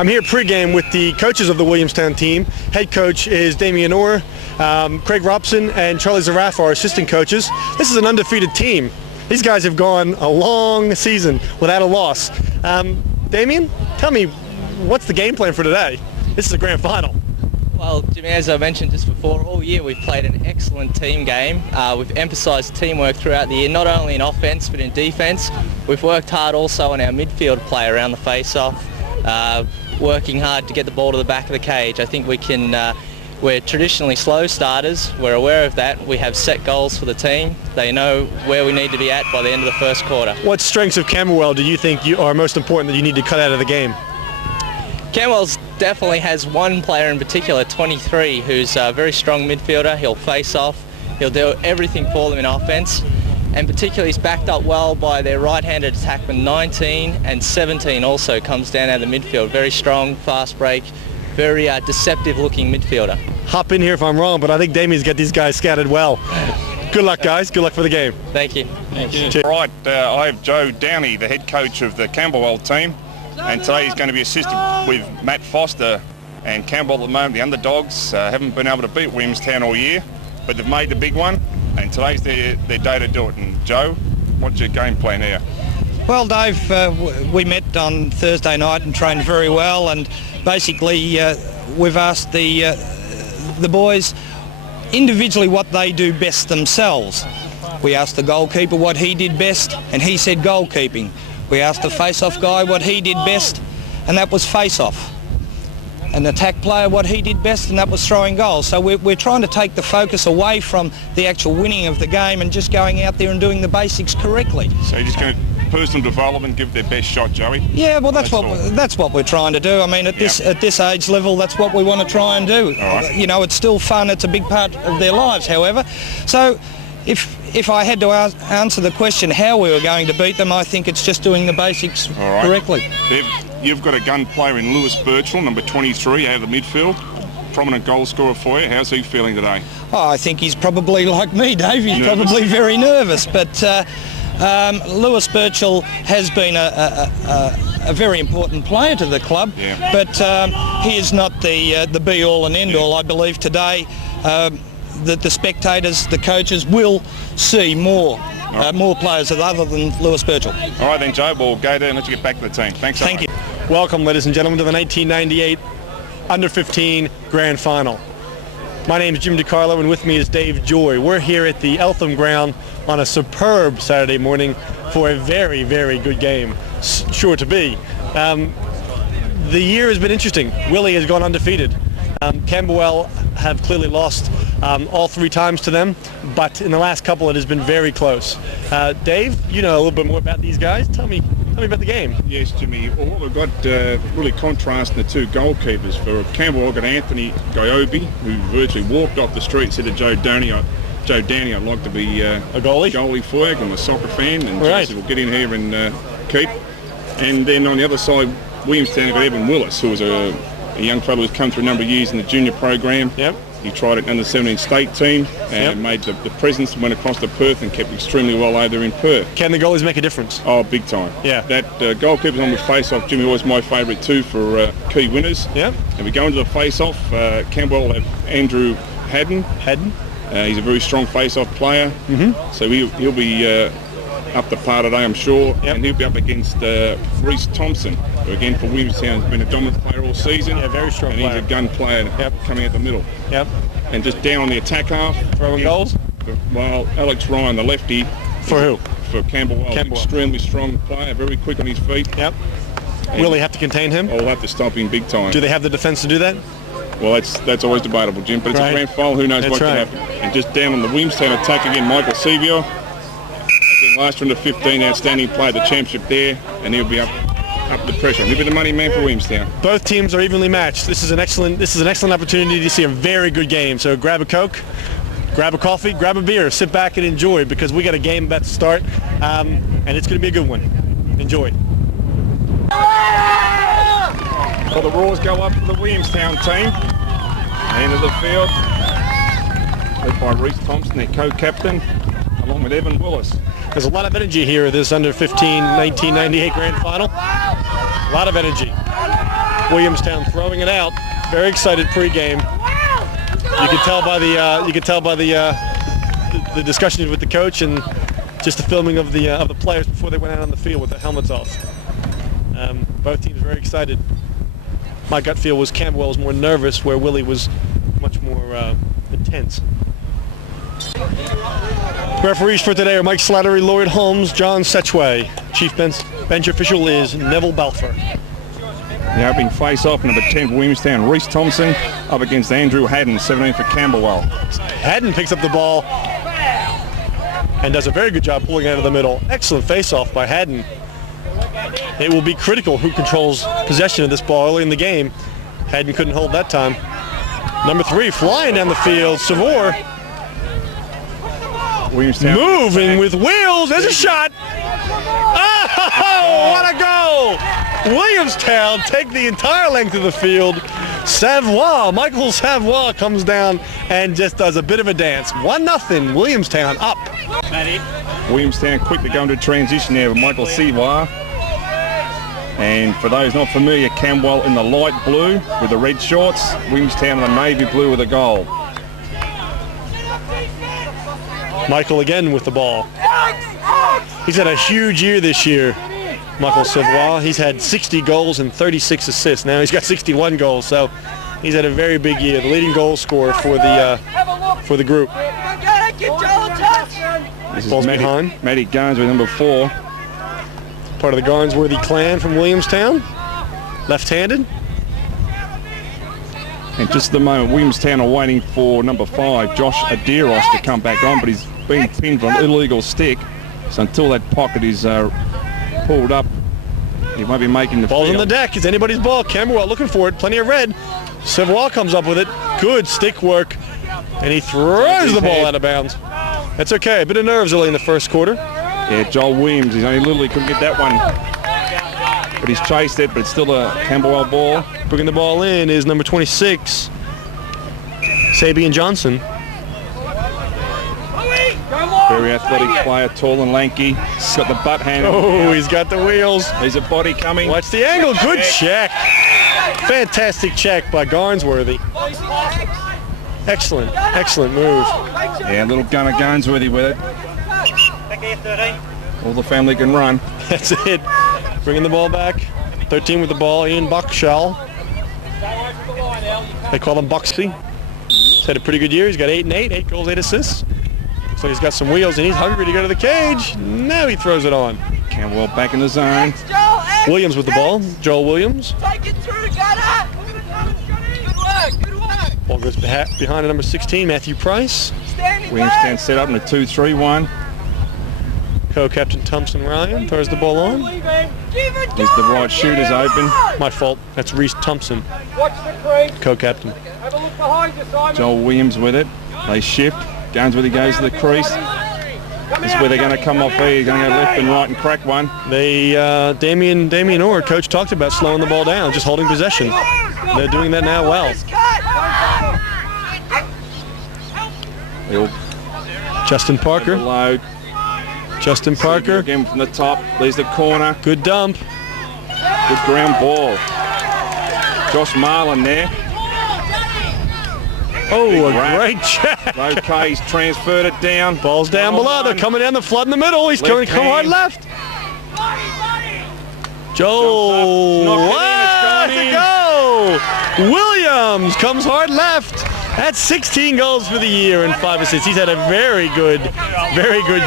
I'm here pre-game with the coaches of the Williamstown team. Head coach is Damien Orr, Craig Robson and Charlie Zaraf are assistant coaches. This is an undefeated team. These guys have gone a long season without a loss. Damien, tell me, what's the game plan for today? This is a grand final. Well, Jimmy, as I mentioned just before, all year we've played an excellent team game. We've emphasised teamwork throughout the year, not only in offence but in defence. We've worked hard also on our midfield play around the face-off, working hard to get the ball to the back of the cage. I think we can, we're traditionally slow starters, we're aware of that. We have set goals for the team. They know where we need to be at by the end of the first quarter. What strengths of Camberwell do you think are most important that you need to cut out of the game? Camberwell's definitely has one player in particular, 23, who's a very strong midfielder. He'll face off, he'll do everything for them in offence, and particularly he's backed up well by their right-handed attackman, 19, and 17 also comes down out of the midfield. Very strong, fast break, very deceptive-looking midfielder. Hop in here if I'm wrong, but I think Damien's got these guys scattered well. Good luck, guys. Good luck for the game. Thank you. Thank you. All right, I have Joe Downey, the head coach of the Camberwell team. And today he's going to be assisted with Matt Foster and Camberwell at the moment. The underdogs haven't been able to beat Williamstown all year, but they've made the big one, and today's their day to do it. And Joe, what's your game plan here? Well, Dave, we met on Thursday night and trained very well, and basically we've asked the boys individually what they do best themselves. We asked the goalkeeper what he did best, and he said goalkeeping. We asked the face-off guy what he did best, and that was face-off. An attack player what he did best, and that was throwing goals. So we're trying to take the focus away from the actual winning of the game and just going out there and doing the basics correctly. So you're just going to personal development, give their best shot, Joey? Yeah, well that's what we're trying to do. I mean, at this age level, that's what we want to try and do. Right. You know, it's still fun. It's a big part of their lives, however. So if I had to answer the question how we were going to beat them, I think it's just doing the basics correctly. You've got a gun player in Lewis Birchall, number 23, out of the midfield. Prominent goal scorer for you. How's he feeling today? Oh, I think he's probably like me, Dave. He's probably very nervous. But Lewis Birchall has been a very important player to the club. Yeah. But he is not the be-all and end-all. I believe today that the spectators, the coaches, will see more players other than Lewis Birchall. All right then, Joe, we'll go there and let you get back to the team. Thanks so much. Thank you. Welcome, ladies and gentlemen, to the 1998 Under-15 Grand Final. My name is Jim DiCarlo, and with me is Dave Joy. We're here at the Eltham ground on a superb Saturday morning for a very, very good game. Sure to be. The year has been interesting. Willi has gone undefeated. Camberwell have clearly lost all three times to them, but in the last couple it has been very close. Dave, you know a little bit more about these guys. Tell me about the game. Yes, Jimmy. Well, we've got really contrasting the two goalkeepers. For Camberwell, we've got Anthony Giobi, who virtually walked off the street and said to Joe Downey, I'd like to be a goalie for you. I'm a soccer fan, and Joe said, we'll get in here and keep. And then on the other side, Williamstown have got Evan Willis, who was a young fellow who's come through a number of years in the junior program. Yep. He tried it under 17 state team and made the presence, went across to Perth and kept extremely well over there in Perth. Can the goalies make a difference? Oh, big time. Yeah. That goalkeeper's on with face-off, Jimmy, always my favourite too for key winners. Yeah. And we go into the face-off, Camberwell will have Andrew Haddon. He's a very strong face-off player. Mm-hmm. So he'll be up the par today, I'm sure. Yep. And he'll be up against Reece Thompson, who again for Williamstown has been a dominant player all season. Yeah, very strong player. And he's a gun player coming out the middle. Yep. And just down on the attack half. Throwing goals? Well, Alex Ryan, the lefty. For who? For Camberwell. Extremely strong player, very quick on his feet. Yep. Will they have to contain him? I'll have to stop him big time. Do they have the defence to do that? Well, that's always debatable, Jim, but it's a grand final, who knows what can happen. And just down on the Williamstown attack again, Michael Sevier. Last round of 15, outstanding player, the championship there, and he'll be up the pressure. He'll be the money man for Williamstown. Both teams are evenly matched. This is an excellent opportunity to see a very good game. So grab a Coke, grab a coffee, grab a beer, sit back and enjoy, because we got a game about to start, and it's going to be a good one. Enjoy. Well, the roars go up to the Williamstown team. End of the field, led by Reece Thompson, their co-captain, along with Evan Willis. There's a lot of energy here at this Under-15 1998 Grand Final. A lot of energy. Williamstown throwing it out. Very excited pregame. You can tell by the discussions with the coach and just the filming of the players before they went out on the field with their helmets off. Both teams very excited. My gut feel was Camberwell was more nervous, where Willi was much more intense. Referees for today are Mike Slattery, Lloyd Holmes, John Setchway. Chief bench official is Neville Balfour. The opening face-off, number 10 for Williamstown, Reese Thompson, up against Andrew Haddon, 17 for Camberwell. Haddon picks up the ball and does a very good job pulling it out of the middle. Excellent face-off by Haddon. It will be critical who controls possession of this ball early in the game. Haddon couldn't hold that time. Number 3 flying down the field, Savor. Williamstown moving with wheels. There's a shot. Oh, what a goal! Williamstown take the entire length of the field. Savoie, Michael Savoie comes down and just does a bit of a dance. 1-0, Williamstown up. Williamstown quick to go into transition there with Michael Savoie. And for those not familiar, Camberwell in the light blue with the red shorts, Williamstown in the navy blue with the gold. Michael again with the ball. He's had a huge year this year, Michael Savoie. He's had 60 goals and 36 assists. Now he's got 61 goals, so he's had a very big year. The leading goal scorer for the group. This is Ball's behind. Matty Garns with number 4. Part of the Garnsworthy clan from Williamstown. Left-handed. And just at the moment, Williamstown are waiting for number 5, Josh Adiros, to come back on, but he's been pinned for an illegal stick. So until that pocket is pulled up, he won't be making the Ball's field. on the deck. It's anybody's ball. Camberwell looking for it. Plenty of red. Savoie comes up with it. Good stick work. And he throws the ball out of bounds. That's okay. A bit of nerves early in the first quarter. Yeah, Joel Williams, he's only literally couldn't get that one. But he's chased it, but it's still a Camberwell ball. Bringing the ball in is number 26, Sabian Johnson. Very athletic player, tall and lanky. He's got the butt handle. Oh, he's got the wheels. There's a body coming. Watch the angle. Good check. Fantastic check by Garnsworthy. Excellent, excellent move. Yeah, little gunner Garnsworthy with it. All the family can run. That's it. Bringing the ball back. 13 with the ball, Ian Buckshall. They call him Buxley. He's had a pretty good year. He's got 8 and 8 goals, 8 assists. So he's got some wheels and he's hungry to go to the cage. Now he throws it on. Camberwell back in the zone. Williams with the ball. Joel Williams. Take it through, Gunner. Good work, good work. Ball goes behind number 16, Matthew Price. Williamstown set up in a 2-3-1. Co-captain Thompson Ryan throws the ball on. There's the right shooters open. My fault. That's Reese Thompson, Watch the crease. co-captain. Have a look behind you, Simon. Joel Williams with it. They shift. Garnsworthy goes to the crease. This is where they're going to come off here. He's going to go left and right and crack one. They, Damien Orr, coach, talked about slowing the ball down, just holding possession. They're doing that now well. Justin Parker. Load. Justin Parker. Again from the top. There's the corner. Good dump. Good ground ball. Josh Marlin there. Oh, a great check. Okay, he's transferred it down. Ball's down below. They're coming down the flood in the middle. He's going to come hard left. Joe. Let's go. Williams comes hard left. That's 16 goals for the year and 5 assists. He's had a very good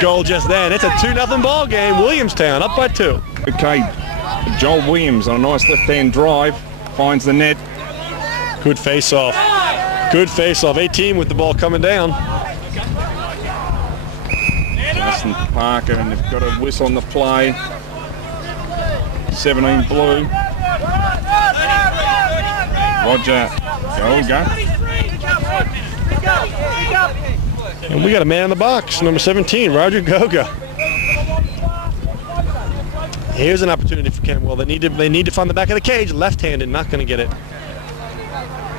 goal just then. It's a 2-0 ball game. Williamstown up by 2. Okay, Joel Williams on a nice left-hand drive finds the net. Good face-off. Good face-off. 18 with the ball coming down. Justin Parker, and they've got a whistle on the play. 17 blue. Roger Goga. And we got a man in the box, number 17, Roger Goga. Here's an opportunity for Camberwell. They need to find the back of the cage. Left-handed, not going to get it.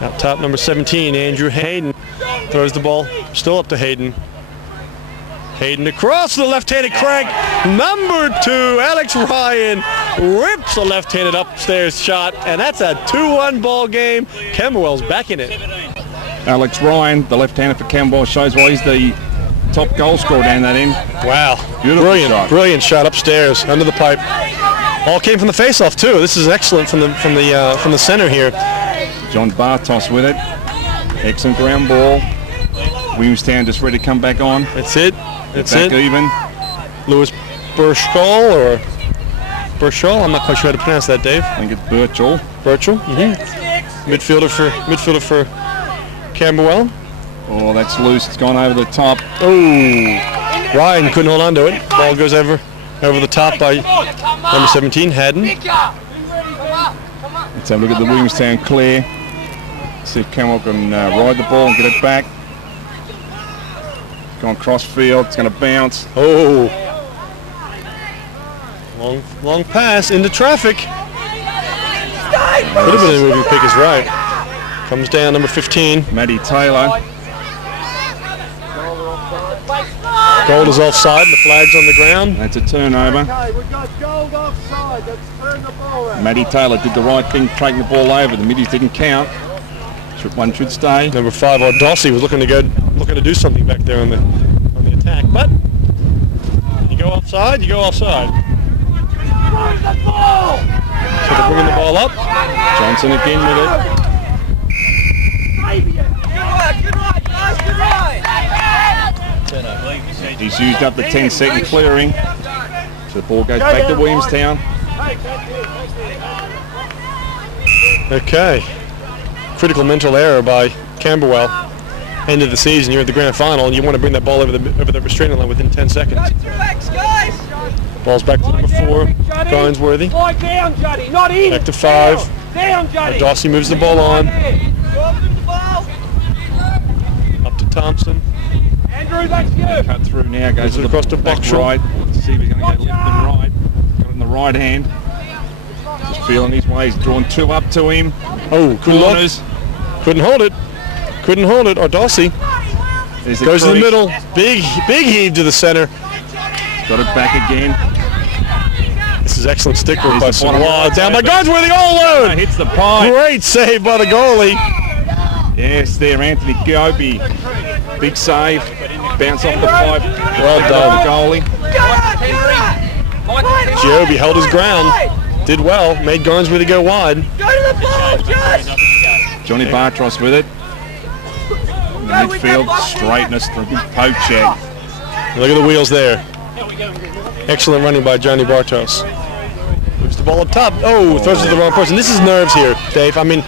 Out top, number 17, Andrew Hayden throws the ball. Still up to Hayden. Hayden across the left-handed crank. Number 2, Alex Ryan rips a left-handed upstairs shot, and that's a 2-1 ball game. Camberwell's back in it. Alex Ryan, the left-hander for Camberwell, shows why he's the top goal scorer down that end. Wow, brilliant shot upstairs under the pipe. All came from the face-off too. This is excellent from the center here. John Bartos with it. Excellent ground ball. Williamstown just ready to come back on. That's it. That's back even. Lewis Burchall, I'm not quite sure how to pronounce that, Dave. I think it's Burchall. Midfielder for Camberwell. Oh, that's loose. It's gone over the top. Oh, Ryan couldn't hold on to it. Ball goes over the top by number 17, Haddon. Let's have a look at the Williamstown clear. See if Camberwell can ride the ball and get it back. Going cross field. It's going to bounce. Oh. Long pass into traffic. Could have been a moving pick, is right. Comes down number 15. Matty Taylor. Gold is offside, the flag's on the ground. That's a turnover. Okay, we've got gold offside. Let's turn the ball around. Matty Taylor did the right thing, taking the ball over. The middies didn't count. One should stay. Number 5, Dossie, was looking to do something back there on the attack, but you go offside, you go offside. So they're bringing the ball up. Johnson again with it. Good right, guys, good right. He's used up the 10-second clearing. So the ball goes back to Williamstown. Okay. Critical mental error by Camberwell. End of the season, you're at the grand final, and you want to bring that ball over the restraining line within 10 seconds. Ball's back to number 4, Garnsworthy. Slide down, Juddy, not in. Back to 5. Down, Juddy. Dossie moves the ball on. Up to Thompson. Andrew, that's you. Cut through now, goes across to back Boxall. right. Let's see if he's going to go left and right. Got it in the right hand. Just feeling his way. He's drawn 2 up to him. Oh, corners. Couldn't hold it. Or Dossie goes to the middle. Big heave to the center. Got it back again. This is excellent stick work by the bottom Sawad. right. Down by Garnsworthy all alone. Hits the pipe. Great save by the goalie. Yes, there, Anthony Gobi. Big save. Bounce off the pipe. Well done. The goalie. Giobi held his ground. Did well. Made Garnsworthy go wide. Go to the ball, Josh. Johnny Bartos with it. In the midfield, straightness through a good poke check. Look at the wheels there. Excellent running by Johnny Bartos. Moves the ball up top. Oh, throws it to the wrong person. This is nerves here, Dave. I mean,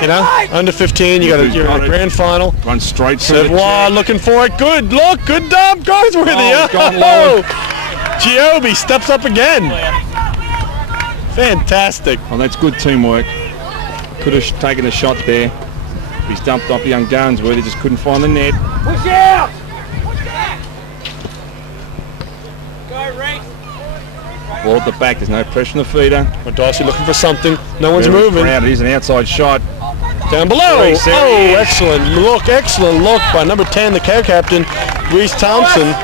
you know, under 15, you're in a grand final. Run straight through the Savoie looking for it. Good look. Good dump. Garnsworthy. Oh, gone low. Giobi steps up again. Fantastic. Oh, that's good teamwork. Could have taken a shot there. He's dumped off young Garnsworthy. Just couldn't find the net. Push out. Go, Reese. Ball at the back. There's no pressure on the feeder. Dossie looking for something. No one's moving. Crowded. He's an outside shot. Down below. Reese, Oh, excellent look by number 10, the care captain, Reese Thompson.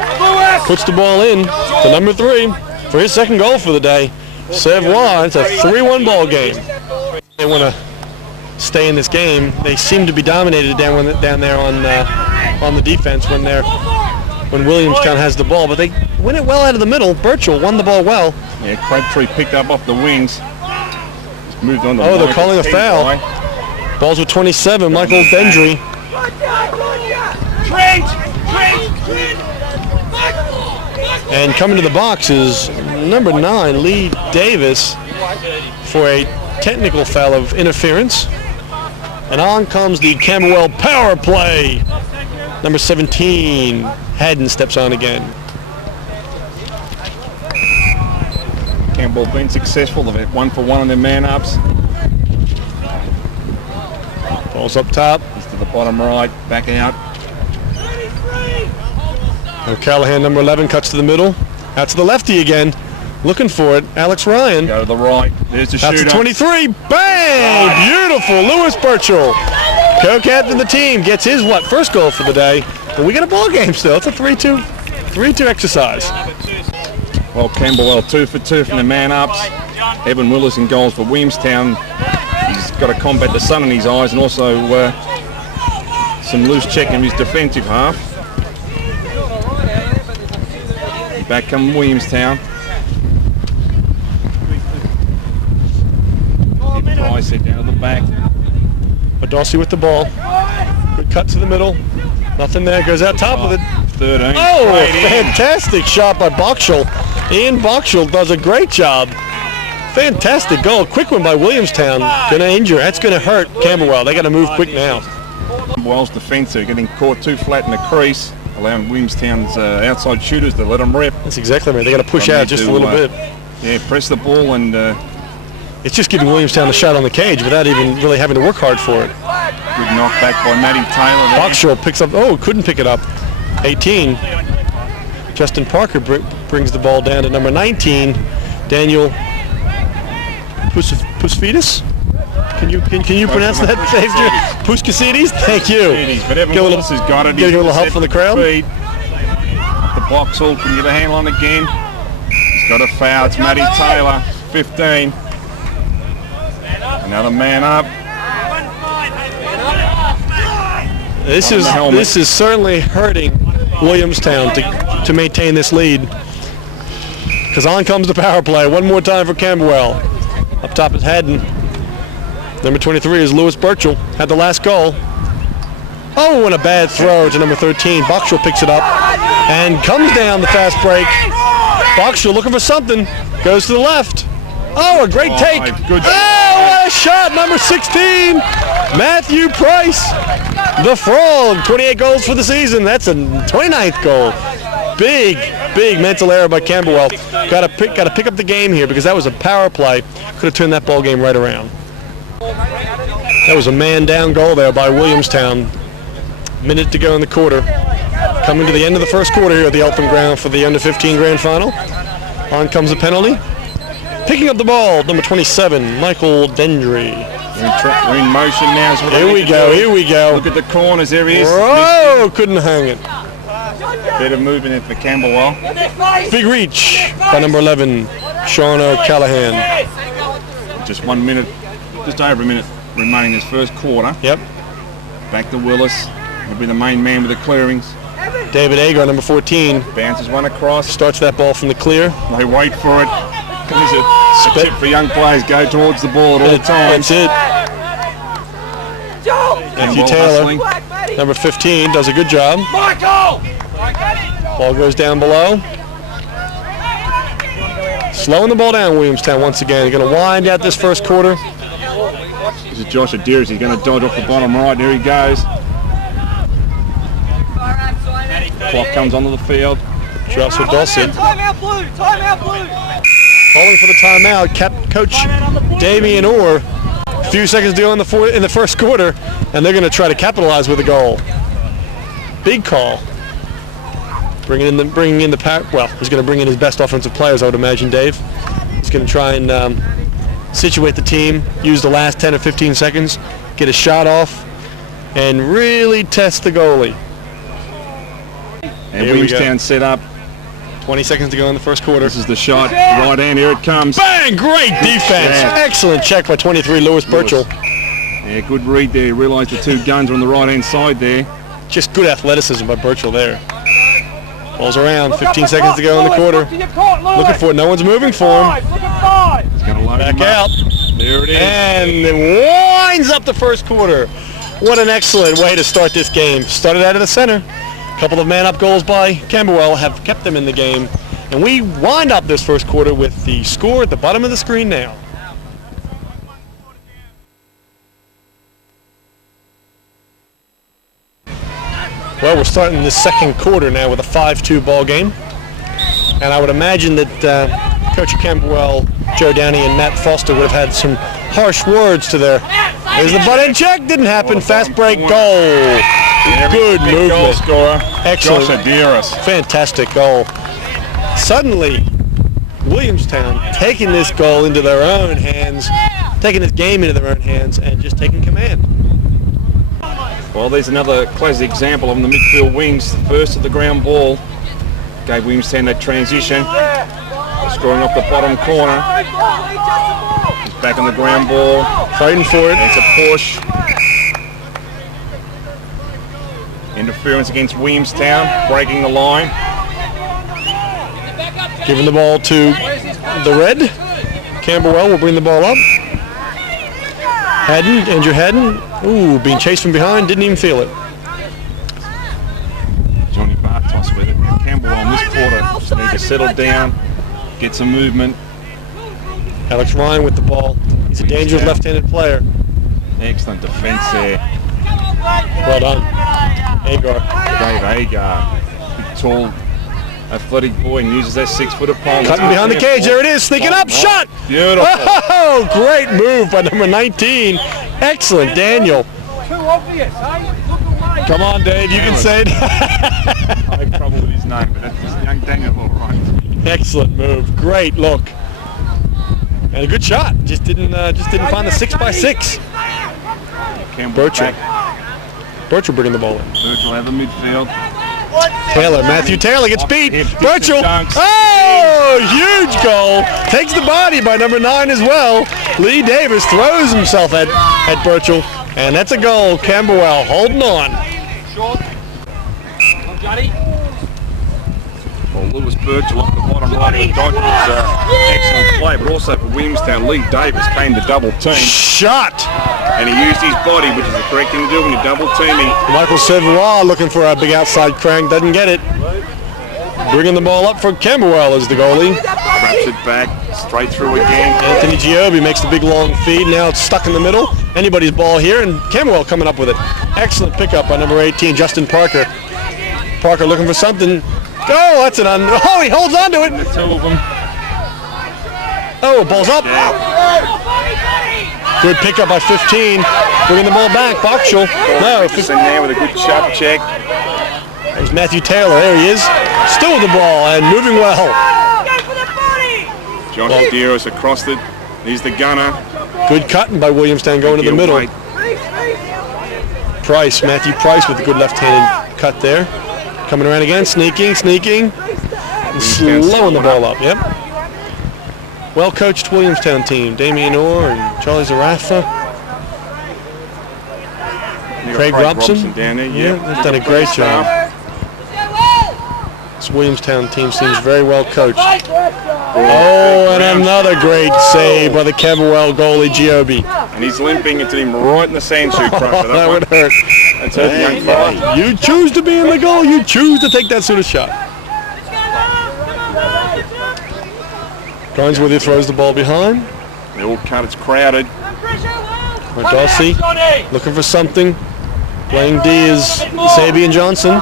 Puts the ball in to number 3 for his second goal for the day. Savoie, it's a 3-1 ball game. They want to stay in this game. They seem to be dominated down there on the defense when Williamstown has the ball, but they win it well out of the middle. Burchall won the ball well. Yeah, Crabtree picked up off the wings. Just moved on to they're calling a foul. Ball's with 27, Michael Bendry. Trent. And coming to the box is number 9, Lee Davis, for a technical foul of interference. And on comes the Camberwell power play. Number 17, Haddon steps on again. Camberwell been successful. They've had 1-for-1 on their man-ups. Ball's up top. He's to the bottom right, back out. O'Callaghan, number 11, cuts to the middle. Out to the lefty again. Looking for it. Alex Ryan. Go to the right. There's the shooter. That's a 23. Bang! Beautiful. Lewis Burchall, co-captain of the team, gets his first goal for the day. But we got a ball game still. It's a 3-2 exercise. Well, Camberwell 2 for 2 from the man-ups. Evan Willis in goals for Williamstown. He's got to combat the sun in his eyes and also some loose check in his defensive half. Back come Williamstown. Price it down to the back. Adossi with the ball. Good cut to the middle. Nothing there. Goes out top of it. 13. Oh, fantastic shot by Boxall. Ian Boxall does a great job. Fantastic goal. Quick one by Williamstown. Going to injure. That's going to hurt Camberwell. They got to move quick now. Camberwell's defence are getting caught too flat in the crease, allowing Williamstown's outside shooters to let them rip. That's exactly right. They got to push out just a little bit. Yeah, press the ball and... it's just giving Williamstown a shot on the cage without even really having to work hard for it. Good knockback by Matty Taylor there. Boxall picks up, oh, couldn't pick it up. 18. Justin Parker brings the ball down to number 19. Daniel Pusfidis? Can you pronounce that? Puskasides? Thank you. But Evan Willis has got it. Getting a little help from the crowd. The Boxall can get a handle on again. He's got a foul. It's Matty Taylor, 15. Another man up. This is certainly hurting Williamstown to maintain this lead. Because on comes the power play. One more time for Camberwell. Up top is Haddon. Number 23 is Lewis Burchell. Had the last goal. Oh, and a bad throw to number 13. Boxall picks it up and comes down the fast break. Boxall looking for something. Goes to the left. Oh, a great take. Good. Oh, what a shot. Number 16, Matthew Price. The Frog. 28 goals for the season. That's a 29th goal. Big mental error by Camberwell. Got to pick up the game here because that was a power play. Could have turned that ball game right around. That was a man down goal there by Williamstown. Minute to go in the quarter. Coming to the end of the first quarter here at the Eltham Ground for the under-15 grand final. On comes the penalty. Picking up the ball, number 27, Michael Dendry. We're in motion now. Here we go. Look at the corners, there he is. Oh, couldn't hang it. Bit of movement in for Camberwell. Big reach by number 11, Sean O'Callaghan. Just 1 minute, just over a minute remaining this first quarter. Yep. Back to Willis. He'll be the main man with the clearings. David Agar, number 14. Bounces one across. Starts that ball from the clear. They wait for it. There's a tip for young players. Go towards the ball at all times. That's it. Matthew Taylor, number 15, does a good job. Ball goes down below. Slowing the ball down, Williamstown once again. They're going to wind out this first quarter. This is Josh Adair. He's going to dodge off the bottom right. There he goes. Clock comes onto the field. Josh Adossi. Timeout blue! Timeout blue! Calling for the timeout, Coach Damian Orr. A few seconds to go in the first quarter, and they're going to try to capitalize with a goal. Big call. Bringing in the pack. Well, he's going to bring in his best offensive players, I would imagine, Dave. He's going to try and situate the team, use the last 10 or 15 seconds, get a shot off, and really test the goalie. And Williamstown set up. 20 seconds to go in the first quarter. This is the shot. Right hand, here it comes. Bang! Great defense. Yeah. Excellent check by 23, Lewis Burchell. Yeah, good read there. He realised the two guns are on the right-hand side there. Just good athleticism by Burchell there. Ball's around. 15 seconds to go in the quarter. Looking for it. No one's moving for him. He's going to load back him out. There it is. And it winds up the first quarter. What an excellent way to start this game. Started out of the center. A couple of man-up goals by Camberwell have kept them in the game. And we wind up this first quarter with the score at the bottom of the screen now. Well, we're starting this second quarter now with a 5-2 ball game. And I would imagine that Coach of Camberwell, Joe Downey, and Matt Foster would have had some harsh words to their... There's the butt-in check. Didn't happen. Fast break goal. Good movement. Goal scorer. Excellent. Josh Adieris. Fantastic goal. Suddenly, Williamstown taking this goal into their own hands, taking this game into their own hands, and just taking command. Well, there's another classic example of the midfield wings. The first of the ground ball gave Williamstown that transition. scoring off the bottom corner. He's back on the ground ball. Fighting for it. It's a push. Interference against Williamstown, breaking the line. Giving the ball to the red. Camberwell will bring the ball up. Andrew Haddon. Ooh, being chased from behind, didn't even feel it. Johnny Bartos with it. Now Camberwell in this quarter just need to settle down, get some movement. Alex Ryan with the ball. He's a dangerous left-handed player. Excellent defence there. Well done. Agar. Dave Agar, big, tall, athletic boy, and uses that 6-foot opponent. Cutting behind the cage. There it is. Sneaking up. Shot. Beautiful. Oh, great move by number 19. Excellent, Daniel. Too obvious, eh? Look away. Come on, Dave. You can say it. I have trouble with his name, but that's young Daniel all right. Excellent move. Great look. And a good shot. Just didn't find the 6x6. Birchall. Birchall bringing the ball in. Birchall out of the midfield. Matthew Taylor gets beat. Hit Birchall. the dunks. Oh, huge goal. Takes the body by number 9 as well. Lee Davis throws himself at Birchall. And that's a goal. Camberwell holding on. Well, Lewis Birchall off the bottom right of the Dodgers. Excellent play, but also for Williamstown, Lee Davis came to double team. Shot. And he used his body, which is the correct thing to do when you're double teaming. Michael Severois looking for a big outside crank. Doesn't get it. Bringing the ball up for Camberwell as the goalie. Traps it back, straight through again. Anthony Giobbi makes the big long feed. Now it's stuck in the middle. Anybody's ball here, and Camberwell coming up with it. Excellent pickup by number 18, Justin Parker. Parker looking for something. Oh, that's an oh, he holds on to it. The two of them. Oh, ball's up. Good pickup by 15. Bringing the ball back. Bachschel. No. Just in there with a good shot check. There's Matthew Taylor. There he is. Still with the ball and moving well. Josh Deeros across it. He's the gunner. Good cutting by Williamstown going to the middle. Price. Matthew Price with a good left-handed cut there. Coming around again. Sneaking. And slowing the ball up. Yep. Well-coached Williamstown team. Damian Orr and Charlie Zarafa. Craig Robson down there. Yeah, they've done a great job. This Williamstown team seems very well coached. Oh, and another great save by the Camberwell goalie, Giobbi. And he's limping. It's him right in the sand shoe crusher. That would hurt. That's hurt the young fella. You choose to be in the goal. You choose to take that sort of shot. Grinesworthy throws the ball behind. They all cut. It's crowded. Darcy looking for something. Playing D is Sabian Johnson.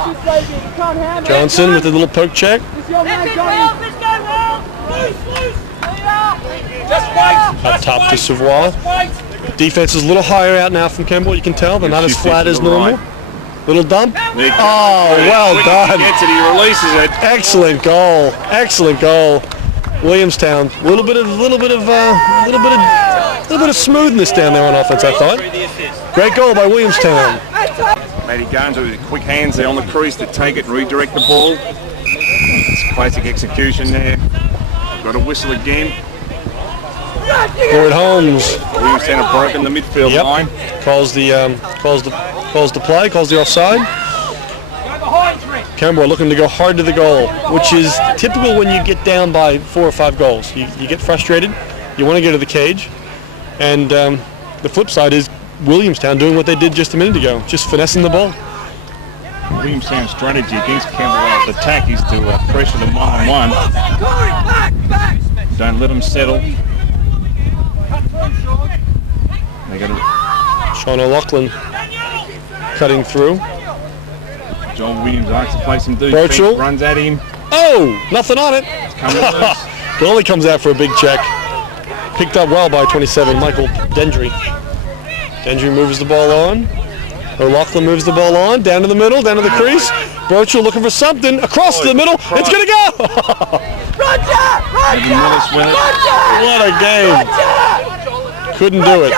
Johnson with a little poke check. Up top to Savoie. Defense is a little higher out now from Campbell. You can tell they're not as flat as normal. Little dump. Oh, well done. He gets it. He releases it. Excellent goal. Excellent goal. Williamstown. A little bit of smoothness down there on offense, I thought. Great goal by Williamstown. Matty Garnes with quick hands there on the crease to take it and redirect the ball. It's classic execution there. Got a whistle again. Lloyd Holmes. Williamstown have broken the midfield line. Calls the play, calls the offside. Camberwell looking to go hard to the goal, which is typical when you get down by 4 or 5 goals. You get frustrated. You want to go to the cage. And the flip side is Williamstown doing what they did just a minute ago, just finessing the ball. Williamstown's strategy against Camberwell's attack is to pressure them one-on-one. Don't let them settle. They got Sean O'Loughlin cutting through. John Williams likes to play some defense. Birchall runs at him. Oh, nothing on it. Goalie comes out for a big check. Picked up well by 27, Michael Dendry. Dendry moves the ball on. O'Loughlin moves the ball on, down to the middle, down to the crease. Birchall looking for something, across to the middle. It's going to go! What a game. Couldn't do it.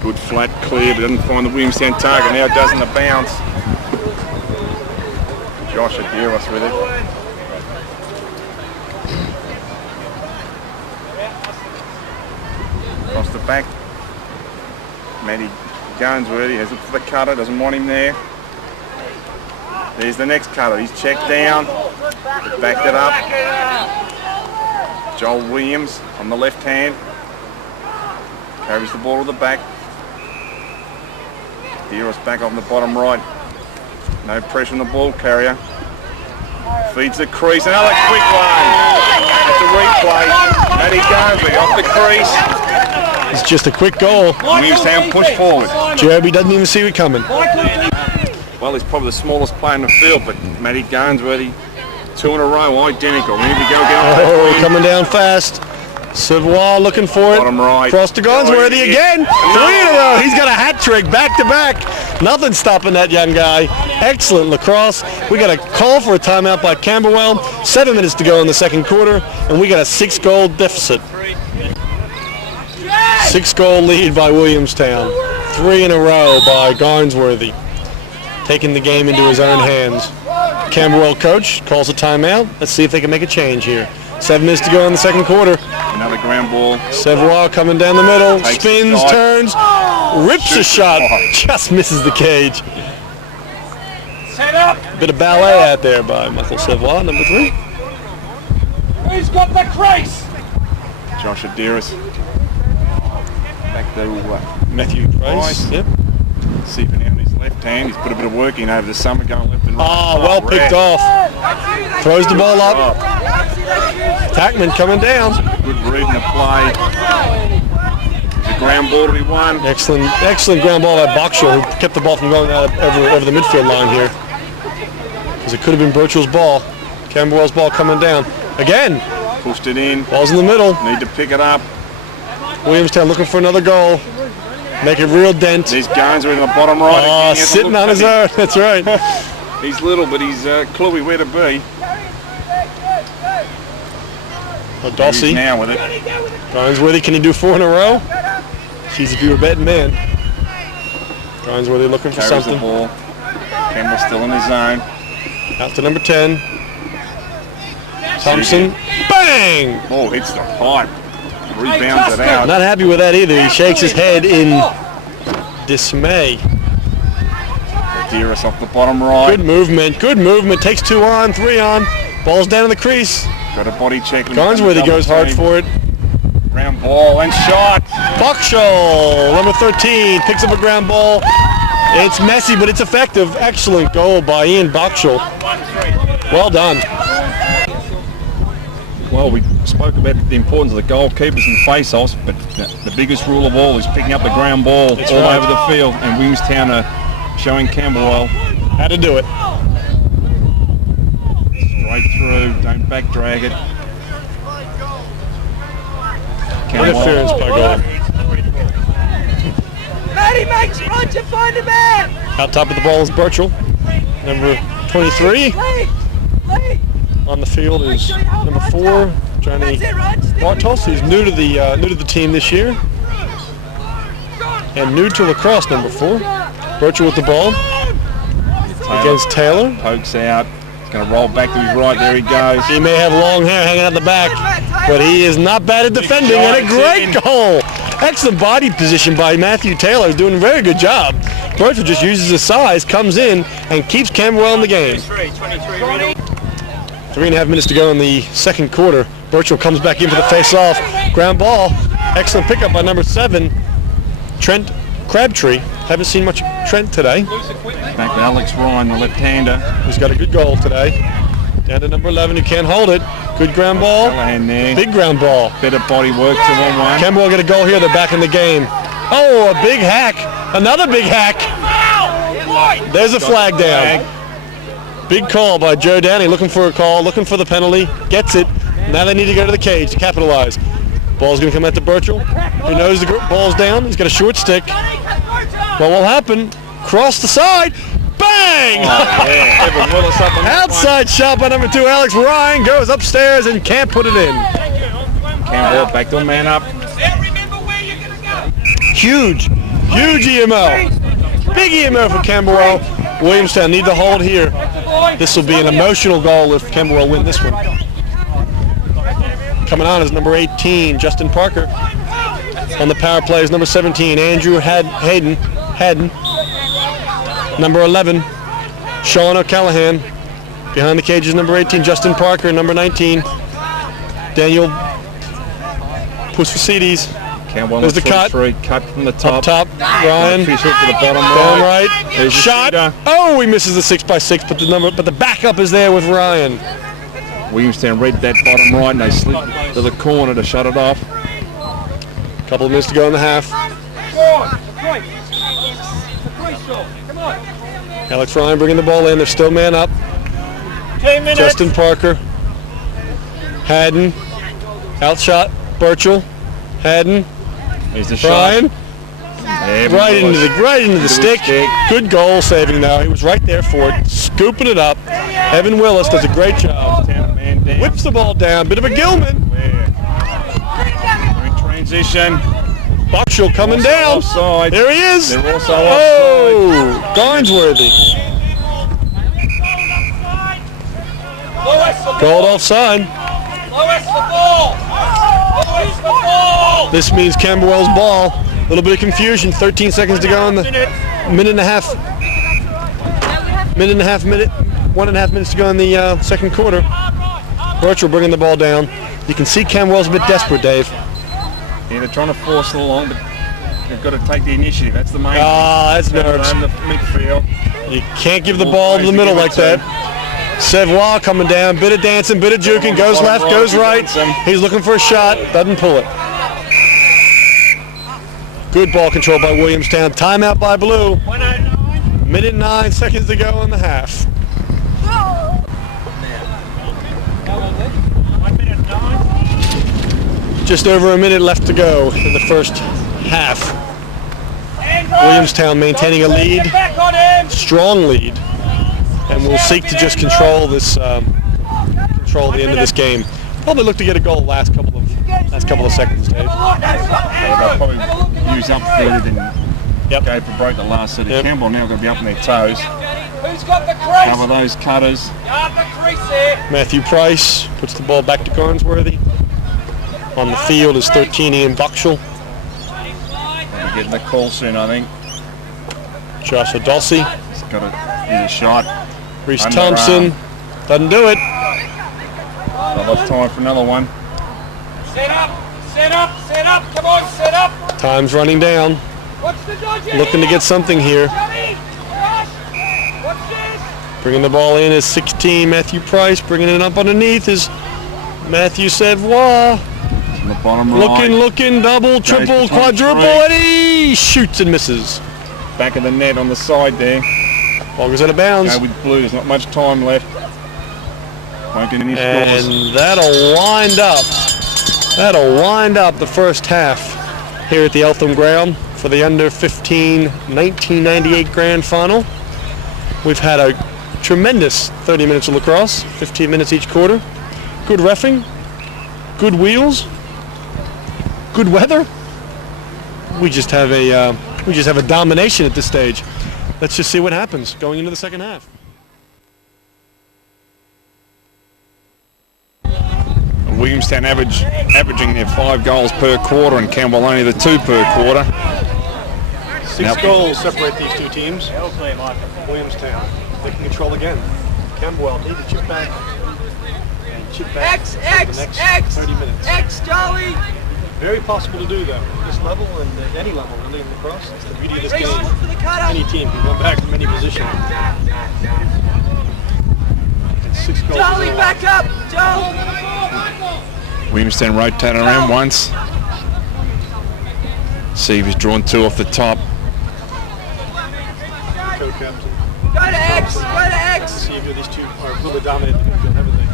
Good flat clear, but doesn't find the Williamstown target. Now it does in the bounce. Josh Adiros with it. Across the back. Matty Garnsworthy has it for the cutter, doesn't want him there. There's the next cutter, he's checked down. They've backed it up. Joel Williams on the left hand. Carries the ball to the back. Deros back on the bottom right. No pressure on the ball carrier. Feeds the crease, another quick one. That's a replay. Matty Garnsworthy off the crease. It's just a quick goal. Williamstown push forward. Joby doesn't even see it coming. Well, he's probably the smallest player in the field, but Matty Garnsworthy, 2 in a row, identical. Here we go again. Oh, coming down fast. Savoy looking for it. Bottom right. Cross to Garnsworthy again. 3 in a row. He's got a hat trick back to back. Nothing stopping that young guy. Excellent lacrosse. We got a call for a timeout by Camberwell. 7 minutes to go in the second quarter, and we got a 6-goal deficit. 6-goal lead by Williamstown. 3 in a row by Garnsworthy. Taking the game into his own hands. Camberwell coach calls a timeout. Let's see if they can make a change here. 7 minutes to go in the second quarter. Another ground ball. Savoy coming down the middle. Takes Spins, the turns, rips a shot. Just misses the cage. Set up. Bit of ballet out there by Michael Savoy, number 3. Who's got the crease? Josh Aderis. Back to Matthew Price. Yep. Seeping out his left hand. He's put a bit of work in over the summer, going left and right. Ah, well picked off. Throws the ball up. Tackman coming down. Good reading the play. The ground ball to be won. Excellent ground ball by Boxall, who kept the ball from going out over the midfield line here. Because it could have been Birchall's ball. Camberwell's ball coming down. Again. Pushed it in. Ball's in the middle. Need to pick it up. Williamstown looking for another goal. Make a real dent. These guns are in the bottom right. Oh, sitting on his own. That's right. He's little, but he's cluey where to be. Dossie. He's now with it. Garnsworthy, can he do 4 in a row? Jeez, if you were a betting man. Garnsworthy looking for Carries something. the ball. Campbell still in his zone. Out to number 10. Thompson. Bang! Ball hits the pipe. Rebounds it out. Not happy with that either. He shakes his head in dismay. Dearest off the bottom right. Good movement. Good movement. Takes 2 on, 3 on. Ball's down in the crease. Got a body check. Garnsworthy goes hard for it. Round ball and shot. Boxall, number 13, picks up a ground ball. It's messy, but it's effective. Excellent goal by Ian Boxall. Well done. Well, we spoke about the importance of the goalkeepers and face-offs, but the biggest rule of all is picking up the ground ball That's all right. over the field, and Williamstown are showing Camberwell how to do it. Straight through, don't back drag it. Interference by goal. Matty makes Roger find a man. Out top of the ball is Birchall, number 23. Lead. On the field is number 4, Johnny That's it, Rog. Bartos, who's new to the team this year, and new to lacrosse, number 4. Birchall with the ball against Taylor. Pokes out. He's going to roll back to his right. There he goes. He may have long hair hanging out the back, but he is not bad at defending, and a great goal. Excellent body position by Matthew Taylor, doing a very good job. Birchall just uses his size, comes in, and keeps Camberwell in the game. 3.5 minutes to go in the second quarter. Birchall comes back in for the face-off. Ground ball. Excellent pickup by number 7, Trent Crabtree. Haven't seen much of Trent today. Back to Alex Ryan, the left-hander. He's got a good goal today. Down to number 11, who can't hold it. Good ground ball. Callahan there. Big ground ball. Better body work, 2-on-1. Camberwell get a goal here. They're back in the game. Oh, a big hack. Another big hack. There's a flag down. Big call by Joe Downey, looking for a call, looking for the penalty. Gets it. Now they need to go to the cage to capitalize. Ball's going to come out to Birchall. He knows the ball's down. He's got a short stick. What will happen? Cross the side. Bang! Outside shot by number 2, Alex Ryan, goes upstairs and can't put it in. Campbell back to a man up. Huge EMO. Big EMO for Camberwell. Williamstown need to hold here. This will be an emotional goal if Camberwell win this one. Coming on is number 18, Justin Parker. On the power play is number 17, Andrew Haddon. Number 11, Sean O'Callahan. Behind the cage is number 18, Justin Parker. Number 19, Daniel Pusfasides. There's the cut. Cut from the top. Up top, Ryan. Fish hook to the bottom Down right. right. Shot. Oh, he misses the 6x6, but the backup is there with Ryan. Williamstown read that bottom right and they slid to the corner to shut it off. Couple of minutes to go in the half. Alex Ryan bringing the ball in. They're still man up. 10 minutes. Justin Parker. Haddon. Outshot. Birchall. Haddon. Here's the shot. Ryan. Right Willis. into the stick. Good goal saving though. He was right there for it. Scooping it up. Evan Willis does a great job. Whips the ball down. Bit of a Gilman. Transition. Buckshall coming Also down. offside. There he is. They're also Oh, Garnsworthy. Called offside. Lowest the ball. Lowest the ball. This means Camberwell's ball. A little bit of confusion. 13 seconds to go in the minute and a half. 1.5 minutes to go in the second quarter. Birchall bringing the ball down. You can see Camberwell's a bit desperate, Dave. Yeah, they're trying to force it along, but they've got to take the initiative. That's the main That's thing. nerves. The midfield. You can't give the ball to the middle like that. Sevois coming down, bit of dancing, bit of juking, goes left, goes right. He's looking for a shot, doesn't pull it. Good ball control by Williamstown. Timeout by Blue. 1:09, 9 seconds to go in the half. Just over a minute left to go in the first half. Williamstown maintaining a lead, strong lead, and will seek to just control this, control the end of this game. Probably look to get a goal last couple of seconds, Dave. They'll probably use up further than go for broke the last set. Campbell now going to be up on their toes. Who's got the crease? Cover those cutters. Got the crease there. Matthew Price puts the ball back to Garnsworthy. On the field is 13 Ian Buckshall. They'll be getting the call soon, I think. Josh Adolsi. He's got a shot. Reese Thompson. Doesn't do it. Not enough time for another one. Set up, set up, set up. Come on, set up. Time's running down. What's the dodge? Looking to get something here. Johnny, rush. What's this? Bringing the ball in is 16 Matthew Price. Bringing it up underneath is Matthew Sevois. On the bottom right. Looking, double, triple, quadruple, and he shoots and misses. Back of the net on the side there. Ball goes out of bounds. Go with Blue, there's not much time left. Won't get any scores. And that'll wind up the first half here at the Eltham Ground for the under 15 1998 grand final. We've had a tremendous 30 minutes of lacrosse, 15 minutes each quarter. Good reffing, good wheels, good weather. We just have a domination at this stage. Let's just see what happens going into the second half. Williamstown averaging their 5 goals per quarter and Campbell only the 2 per quarter. 6 goals separate these two teams. Williamstown taking control again. Camberwell need to chip back. And chip back X, for the X, next X, 30 minutes. X, Joey. Very possible to do though. At this level and at any level really in lacrosse. That's the beauty of this Race game. for the cutter. Any team can go back from any position. And 6 goals. Joey, back up. Joe. Williamstown rotating around once. See if he's drawn 2 off the top. Co-captain. Go to X. Go to X. See if these two are fully dominated the midfield, haven't they?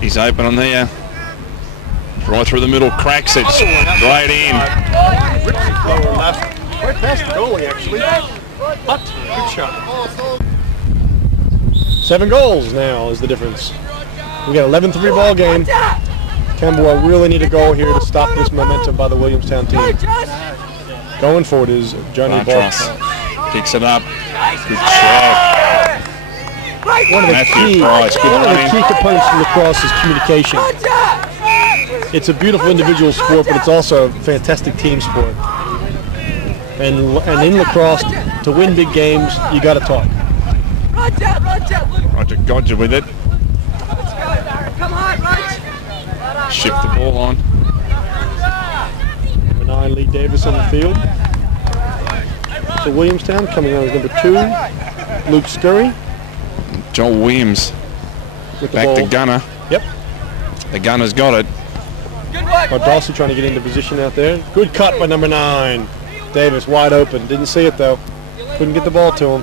He's open on there. Right through the middle, cracks it straight in. Rips it lower left. Right past the goalie actually. But good shot. 7 goals now is the difference. We got 11-3 ball game. Camberwell really need a goal here to stop this momentum by the Williamstown team. Going for it is Johnny Bartros. Picks it up. Good check. One of the Matthew key, Price, good one of the running. key components of lacrosse is communication. It's a beautiful individual sport, but it's also a fantastic team sport. And in lacrosse, to win big games, you got to talk. Roger Godger with it. Come on, Rog. Shift the ball on. Number 9, Lee Davis on the field. For Williamstown, coming on as number 2, Luke Scurry. Joel Williams With the back ball. to Gunner. Yep. The Gunner's got it. Darcy trying to get into position out there. Good cut by number 9. Davis wide open. Didn't see it though. Couldn't get the ball to him.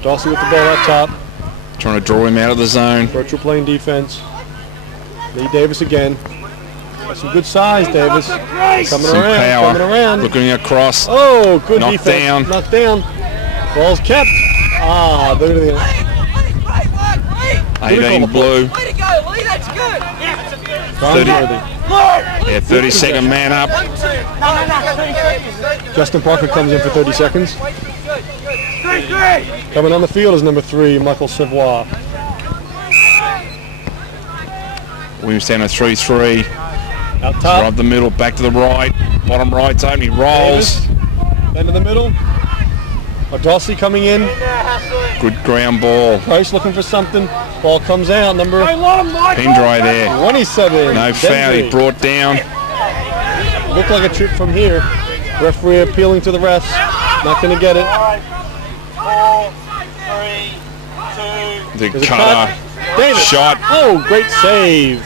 Darcy with the ball up top. Trying to draw him out of the zone. Virtual playing defense. Lee Davis again. Got some good size, Davis. Coming Some around. power. Coming around. Looking across. Oh, good Knocked defense. down. Knocked down. Ball's kept. Ah, look at the 18 blue. Way to go, Willi, that's good. 30. 30-second man up. Justin Parker comes in for 30 seconds. Coming on the field is number 3, Michael Savoy. Williamstown a 3-3. Out top. Right up the middle, back to the right. Bottom right's open, he rolls. Davis. Then to the middle. Darcy coming in. Good ground ball. Price looking for something. Ball comes out. Number Pin dry there. 27. No foul, he brought down. Looked like a trip from here. Referee appealing to the refs. Not going to get it. The There's a cutter. cut. Davis. Shot. Oh, great save.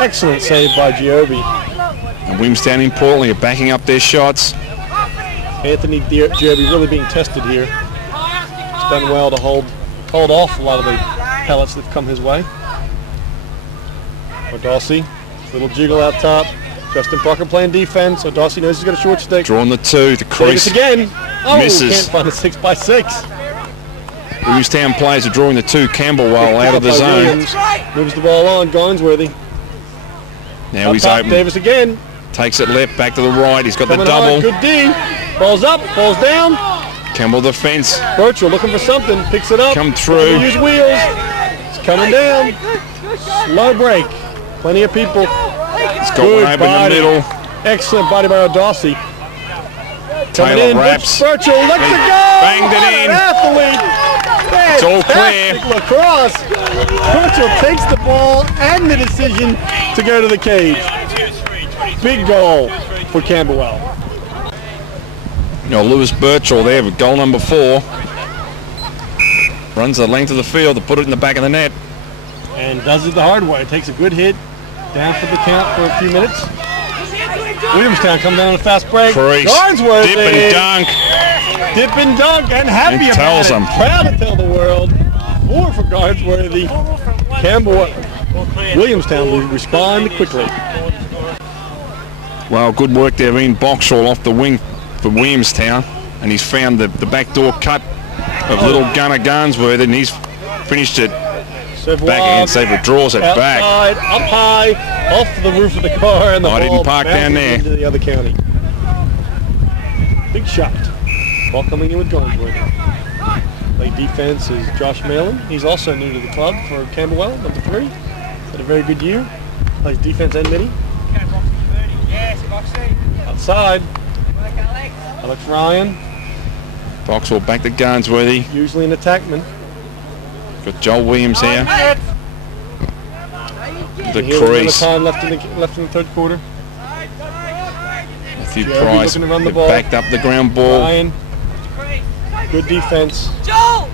Excellent save by Giobbi. And Williamstown importantly are backing up their shots. Anthony Giobbi really being tested here. He's done well to hold off a lot of the pellets that come his way. O'Darcy, little jiggle out top. Justin Parker playing defense. O'Darcy knows he's got a short stick. Drawing the 2, the Davis crease. again. Oh, Misses. can't find a 6x6. Williamstown players are drawing the 2, Camberwell out of the Picked up by zone. Williams. Moves the ball on, Garnsworthy. Now Up he's top, open. Davis again. Takes it left, back to the right. He's got the Coming double. hard, good D. Ball's up, ball's down. Campbell the fence. Birchall looking for something, picks it up. Come through. Use wheels. It's coming down. Slow break. Plenty of people. He's got Good one open in the body. middle. Excellent body by O'Darcy. Coming Taylor in, wraps. Birchall lets it go. Banged it What in. an athlete. It's all clear. Fantastic lacrosse. Birchall takes the ball and the decision to go to the cage. Big goal for Camberwell. Lewis Birchall there with goal number 4. Runs the length of the field to put it in the back of the net. And does it the hard way. Takes a good hit. Down for the count for a few minutes. Williamstown come down on a fast break. Crease. Garnsworthy. Dip and dunk. Dip and dunk and happy And about tells it. them. Proud to tell the world. 4 for Garnsworthy. Campbell. Williamstown will respond quickly. Well, good work there in Boxall off the wing for Williamstown. And he's found the backdoor cut of little Gunner Garnsworthy, and he's finished it backhand save. It draws it back. Outside, up high, off the roof of the car, and the I ball didn't park down bounces there. into the other county. Big shot. Ball coming in with Garnsworthy. Play defense is Josh Malin. He's also new to the club for Camberwell, number 3. Had a very good year. Plays defense and midi. Outside. Alex Ryan, Boxall back to Garnsworthy. usually an attackman. Got Joel Williams here. The Here with crease. time left in the third quarter. Matthew Joe Price. looking to run the They've ball. backed up the ground ball. Ryan, good defense. Joel!